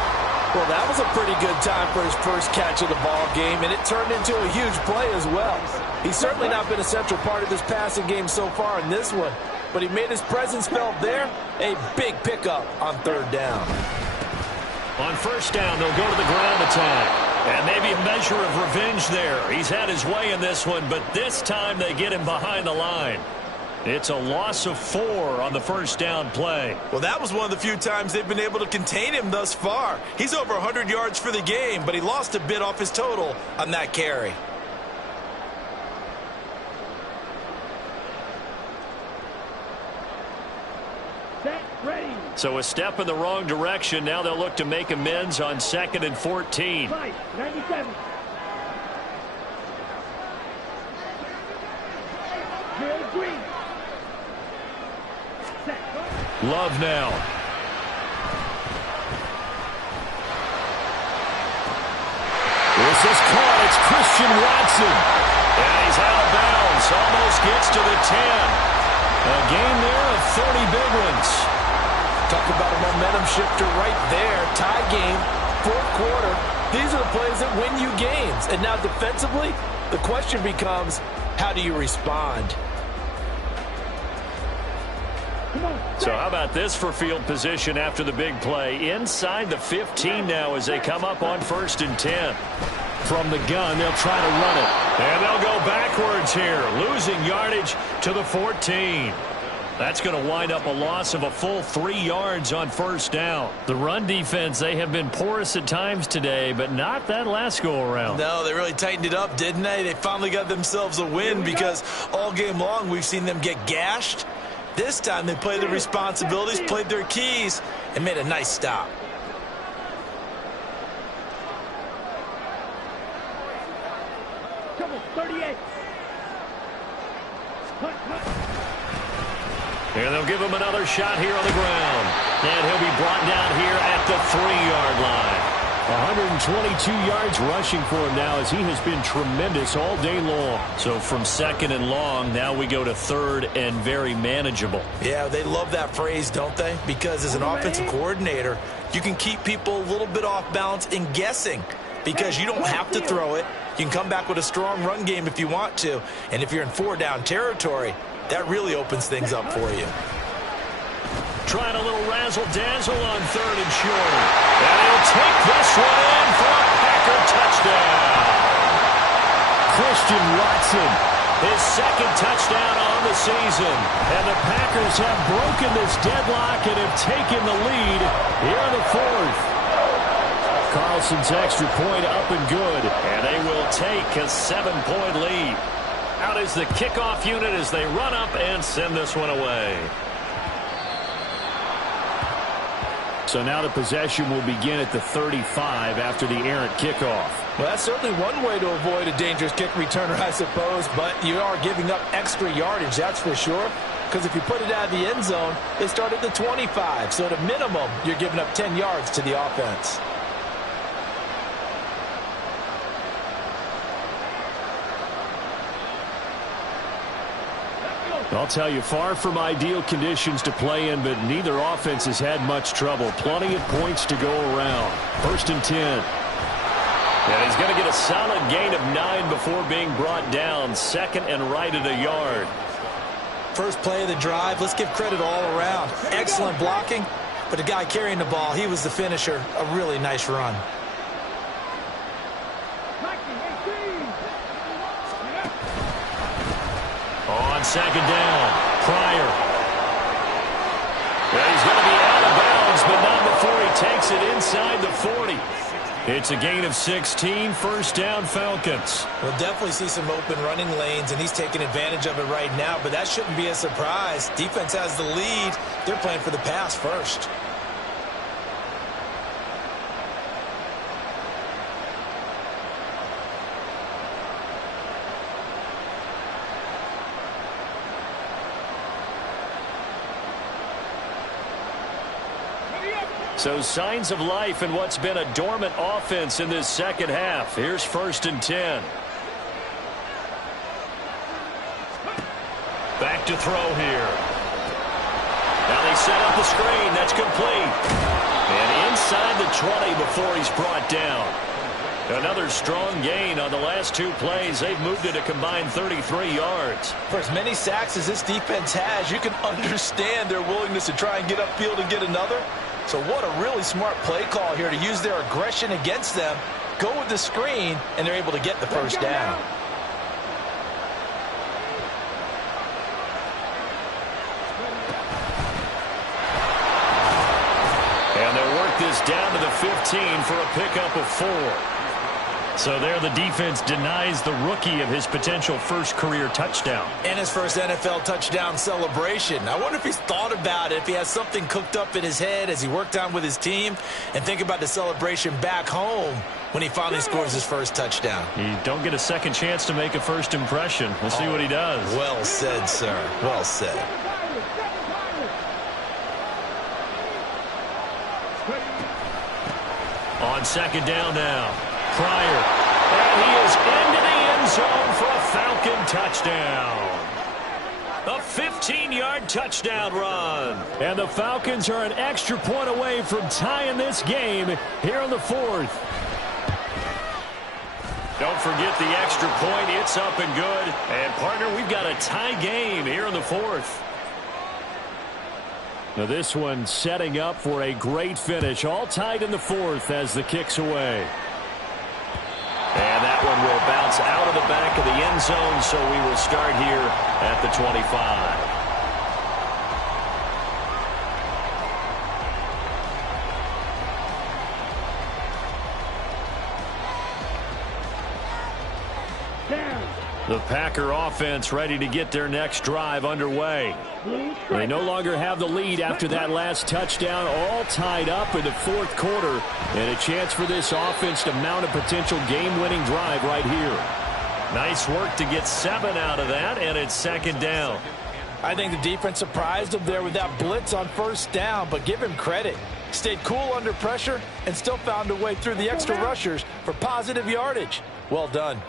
Well, that was a pretty good time for his first catch of the ball game, and it turned into a huge play as well. He's certainly not been a central part of this passing game so far in this one, but he made his presence felt there. A big pickup on third down. On first down, they'll go to the ground attack. And maybe a measure of revenge there. He's had his way in this one, but this time they get him behind the line. It's a loss of 4 on the first down play. Well, that was one of the few times they've been able to contain him thus far. He's over 100 yards for the game, but he lost a bit off his total on that carry. Set, ready. So a step in the wrong direction. Now they'll look to make amends on 2nd and 14. 97. Bill Green. Set. Love now. This is caught. It's Christian Watson. And he's out of bounds. Almost gets to the 10. A gain there of 30 big ones. Talk about a momentum shifter right there. Tie game, fourth quarter. These are the plays that win you games. And now defensively, the question becomes, how do you respond? So how about this for field position after the big play? Inside the 15 now as they come up on 1st and 10. From the gun, they'll try to run it. And they'll go backwards here, losing yardage to the 14. That's going to wind up a loss of a full 3 yards on first down. The run defense, they have been porous at times today, but not that last go-around. No, they really tightened it up, didn't they? They finally got themselves a win because all game long we've seen them get gashed. This time they played their responsibilities, played their keys, and made a nice stop. Trouble, 38. And they'll give him another shot here on the ground. And he'll be brought down here at the 3-yard line. 122 yards rushing for him now as he has been tremendous all day long. So from 2nd and long, now we go to 3rd and very manageable. Yeah, they love that phrase, don't they? Because as an offensive coordinator, you can keep people a little bit off balance and guessing because you don't have to throw it. You can come back with a strong run game if you want to. And if you're in 4-down territory, that really opens things up for you. Trying a little razzle-dazzle on 3rd and short. And he'll take this one in for a Packer touchdown. Christian Watson, his 2nd touchdown on the season. And the Packers have broken this deadlock and have taken the lead here in the 4th. Carlson's extra point up and good. And they will take a 7-point lead. Out is the kickoff unit as they run up and send this one away. So now the possession will begin at the 35 after the errant kickoff. Well, that's certainly one way to avoid a dangerous kick returner, I suppose, but you are giving up extra yardage, that's for sure, because if you put it out of the end zone, they start at the 25, so at a minimum, you're giving up 10 yards to the offense. I'll tell you, far from ideal conditions to play in, but neither offense has had much trouble. Plenty of points to go around. 1st and 10. And he's going to get a solid gain of 9 before being brought down. 2nd and right at a yard. First play of the drive, let's give credit all around. Excellent blocking, but the guy carrying the ball, he was the finisher. A really nice run. On 2nd down, Pryor. Well, he's going to be out of bounds, but not before he takes it inside the 40. It's a gain of 16, 1st down, Falcons. We'll definitely see some open running lanes, and he's taking advantage of it right now, but that shouldn't be a surprise. Defense has the lead. They're playing for the pass first. So signs of life in what's been a dormant offense in this 2nd half. Here's 1st and 10. Back to throw here. Now they set up the screen. That's complete. And inside the 20 before he's brought down. Another strong gain on the last two plays. They've moved it a combined 33 yards. For as many sacks as this defense has, you can understand their willingness to try and get upfield and get another. So what a really smart play call here to use their aggression against them, go with the screen, and they're able to get the first down. And they'll work this down to the 15 for a pickup of 4. So there the defense denies the rookie of his potential first career touchdown. And his first NFL touchdown celebration. I wonder if he's thought about it, if he has something cooked up in his head as he worked on with his team, and think about the celebration back home when he finally scores his first touchdown. You don't get a second chance to make a first impression. We'll see what he does. Well said, sir. Well said. On second down now. Pryor. And he is into the end zone for a Falcon touchdown. A 15-yard touchdown run. And the Falcons are an extra point away from tying this game here in the 4th. Don't forget the extra point. It's up and good. And, partner, we've got a tie game here in the 4th. Now this one setting up for a great finish. All tied in the 4th as the kick's away. And that one will bounce out of the back of the end zone, so we will start here at the 25. The Packer offense ready to get their next drive underway. They no longer have the lead after that last touchdown, all tied up in the 4th quarter, and a chance for this offense to mount a potential game-winning drive right here. Nice work to get 7 out of that, and it's second down. I think the defense surprised him there with that blitz on first down, but give him credit. Stayed cool under pressure and still found a way through the extra rushers for positive yardage. Well done.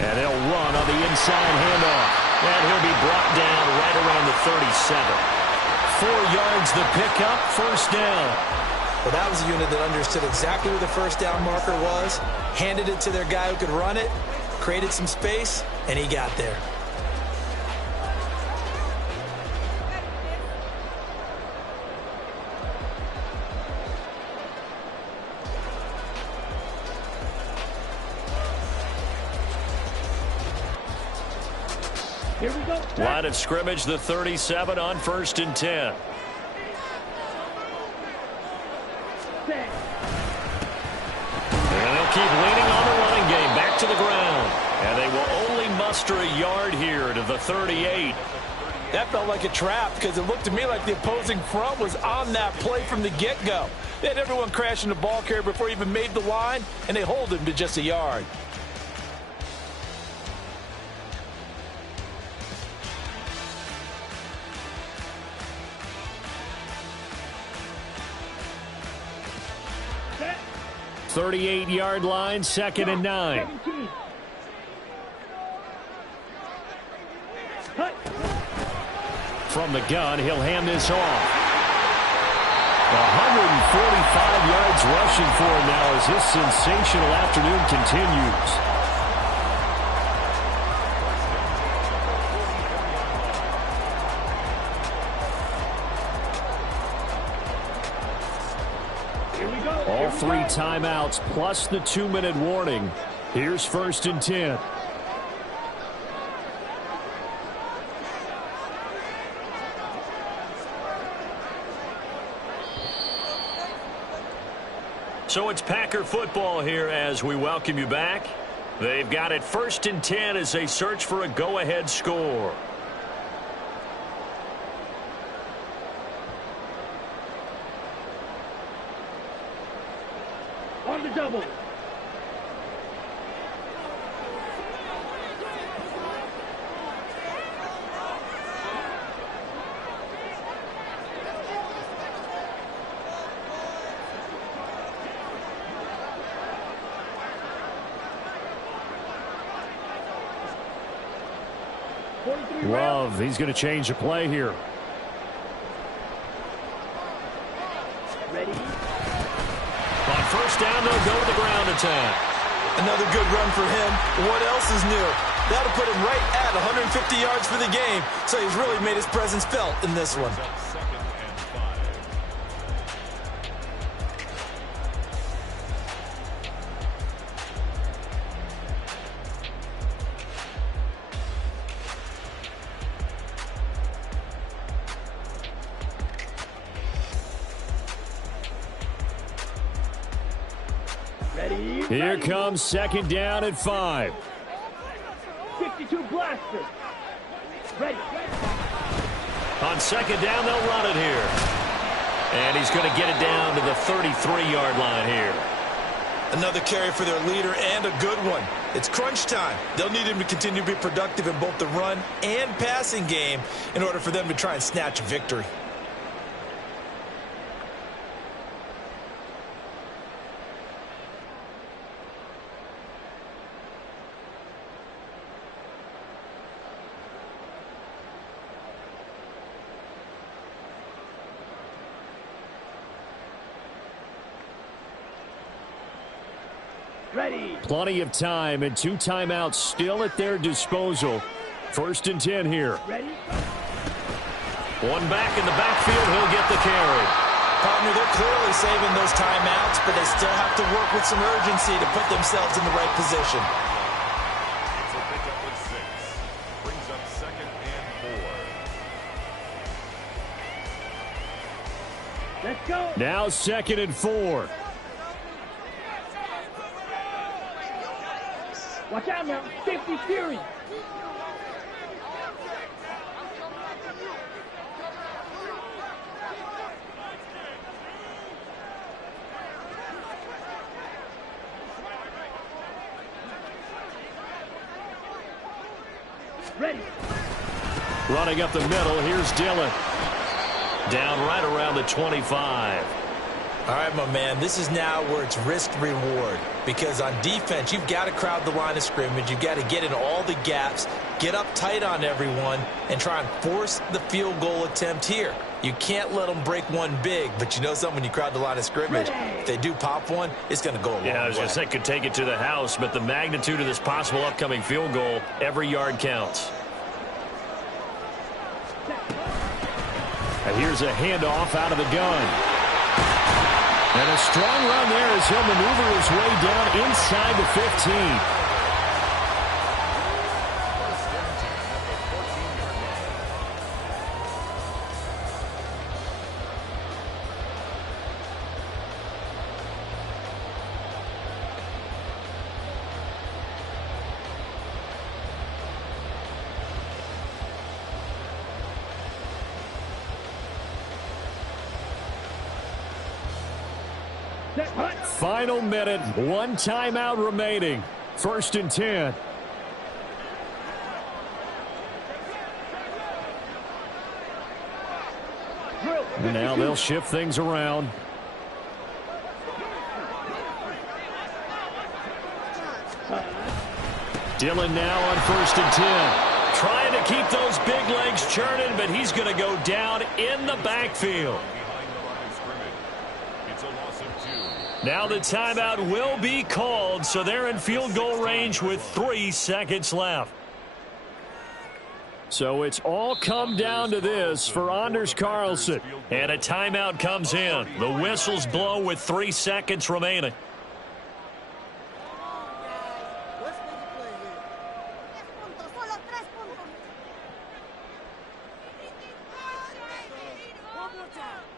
And they'll run on the inside handoff. And he'll be brought down right around the 37. 4 yards the pickup, first down. Well, that was a unit that understood exactly where the first down marker was, handed it to their guy who could run it, created some space, and he got there. Here we go. Line of scrimmage, the 37 on 1st and 10. And they'll keep leaning on the running game. Back to the ground. And they will only muster a yard here to the 38. That felt like a trap because it looked to me like the opposing front was on that play from the get-go. They had everyone crashing the ball carrier before he even made the line, and they hold him to just a yard. Set. 38-yard line, 2nd and 9. 17. Cut. From the gun, he'll hand this off. 145 yards rushing for him now as this sensational afternoon continues. Here we go. All 3 timeouts plus the 2-minute warning. Here's 1st and 10. So it's Packer football here as we welcome you back. They've got it 1st and 10 as they search for a go-ahead score. On the double. Love, he's going to change the play here. attack. Another good run for him. What else is new? That'll put him right at 150 yards for the game, so he's really made his presence felt in this one. Here comes second down at 5. 62 blaster. Ready. On second down, they'll run it here. And he's going to get it down to the 33-yard line here. Another carry for their leader and a good one. It's crunch time. They'll need him to continue to be productive in both the run and passing game in order for them to try and snatch a victory. Ready. Plenty of time and 2 timeouts still at their disposal. 1st and 10 here. Ready. One back in the backfield. He'll get the carry. Partner, they're clearly saving those timeouts, but they still have to work with some urgency to put themselves in the right position. It's a pickup with 6. Brings up 2nd and 4. Let's go. Now 2nd and 4. Watch out now. 50 Fury. Ready. Running up the middle. Here's Dillon. Down right around the 25. All right, my man, this is now where it's risk-reward, because on defense, you've got to crowd the line of scrimmage. You've got to get in all the gaps, get up tight on everyone, and try and force the field goal attempt here. You can't let them break one big, but you know something, when you crowd the line of scrimmage, if they do pop one, it's going to go a long way. Yeah, I was going to say could take it to the house, but the magnitude of this possible upcoming field goal, every yard counts. And here's a handoff out of the gun. And a strong run there as he'll maneuver his way down inside the 15. Final minute, 1 timeout remaining. 1st and 10. And now they'll shift things around. Dillon now on 1st and 10. Trying to keep those big legs churning, but he's going to go down in the backfield. Now the timeout will be called, so they're in field goal range with 3 seconds left. So it's all come down to this for Anders Carlson. And a timeout comes in. The whistles blow with 3 seconds remaining.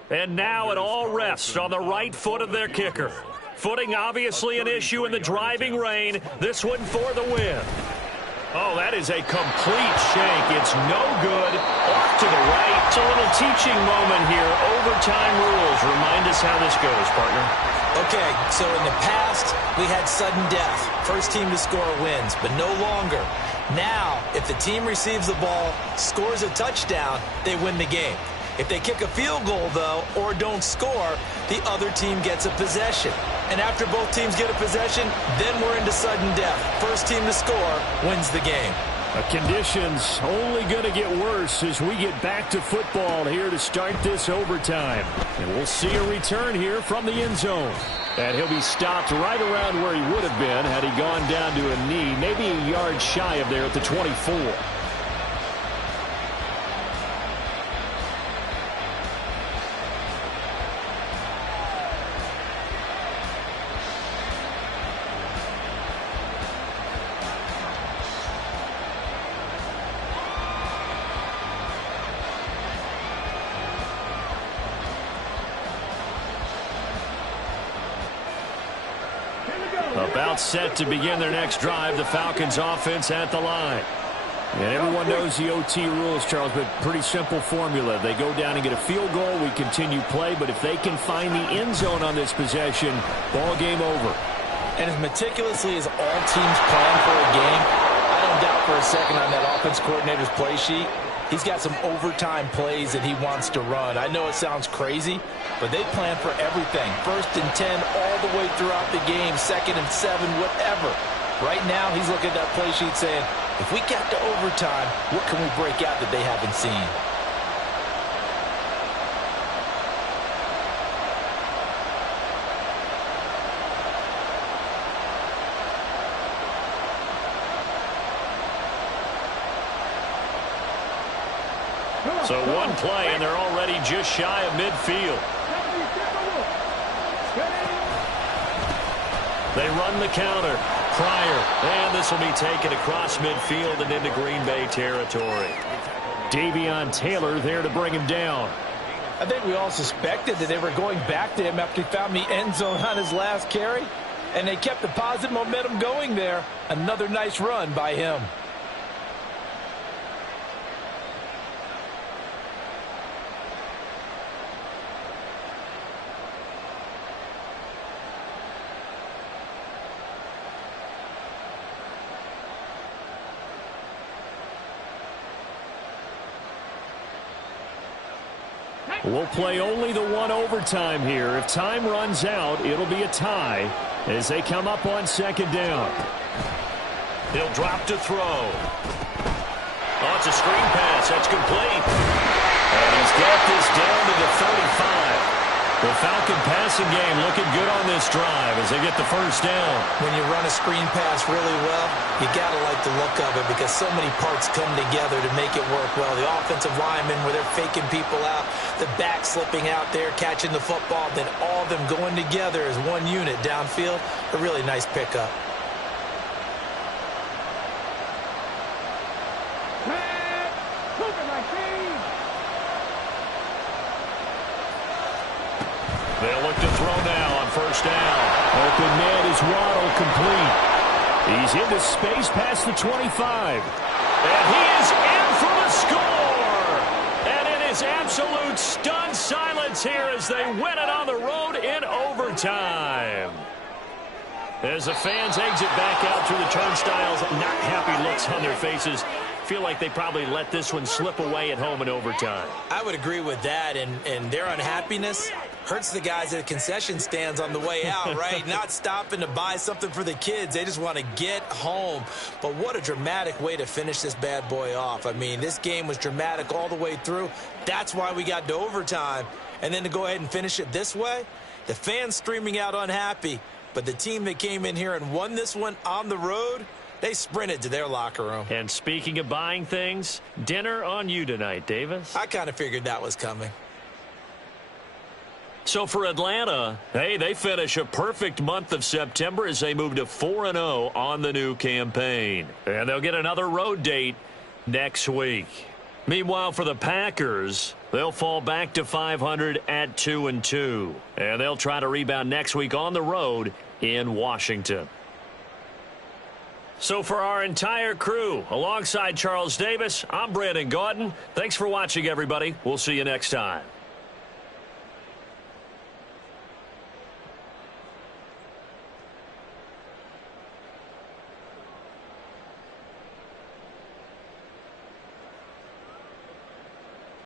And now it all rests on the right foot of their kicker. Footing obviously an issue in the driving rain. This one for the win. Oh, that is a complete shank. It's no good. Off to the right. It's a little teaching moment here. Overtime rules. Remind us how this goes, partner. Okay, so in the past, we had sudden death. First team to score wins, but no longer. Now, if the team receives the ball, scores a touchdown, they win the game. If they kick a field goal, though, or don't score, the other team gets a possession. And after both teams get a possession, then we're into sudden death. First team to score wins the game. Conditions only going to get worse as we get back to football here to start this overtime. And we'll see a return here from the end zone. And he'll be stopped right around where he would have been had he gone down to a knee, maybe a yard shy of there at the 24. About set to begin their next drive. The Falcons offense at the line. And everyone knows the OT rules, Charles, but pretty simple formula. They go down and get a field goal. We continue play, but if they can find the end zone on this possession, ball game over. And as meticulously as all teams plan for a game, I don't doubt for a second on that offense coordinator's play sheet, he's got some overtime plays that he wants to run. I know it sounds crazy, but they plan for everything. 1st and 10 all the way throughout the game, 2nd and 7, whatever. Right now, he's looking at that play sheet saying, if we get to overtime, what can we break out that they haven't seen? So one play, and they're already just shy of midfield. They run the counter. Pryor, and this will be taken across midfield and into Green Bay territory. Davion Taylor there to bring him down. I think we all suspected that they were going back to him after he found the end zone on his last carry, and they kept the positive momentum going there. Another nice run by him. We'll play only the one overtime here. If time runs out, it'll be a tie as they come up on 2nd down. He'll drop to throw. Oh, it's a screen pass. That's complete. And he's got this down to the 35. The Falcon passing game looking good on this drive as they get the 1st down. When you run a screen pass really well, you got to like the look of it because so many parts come together to make it work well. The offensive linemen where they're faking people out, the back slipping out there, catching the football, then all of them going together as one unit downfield. A really nice pickup. They'll look to throw now on 1st down. Open man is Waddle complete. He's into space past the 25. And he is in for the score. And it is absolute stunned silence here as they win it on the road in overtime. As the fans exit back out through the turnstiles, not happy looks on their faces. Feel like they probably let this one slip away at home in overtime. I would agree with that, and their unhappiness hurts the guys at the concession stands on the way out, right? Not stopping to buy something for the kids. They just want to get home. But what a dramatic way to finish this bad boy off. I mean, this game was dramatic all the way through. That's why we got to overtime. And then to go ahead and finish it this way, the fans streaming out unhappy. But the team that came in here and won this one on the road, they sprinted to their locker room. And speaking of buying things, dinner on you tonight, Davis. I kind of figured that was coming. So for Atlanta, hey, they finish a perfect month of September as they move to 4-0 on the new campaign. And they'll get another road date next week. Meanwhile, for the Packers, they'll fall back to 500 at 2-2. And they'll try to rebound next week on the road in Washington. So for our entire crew, alongside Charles Davis, I'm Brandon Gaudin. Thanks for watching, everybody. We'll see you next time.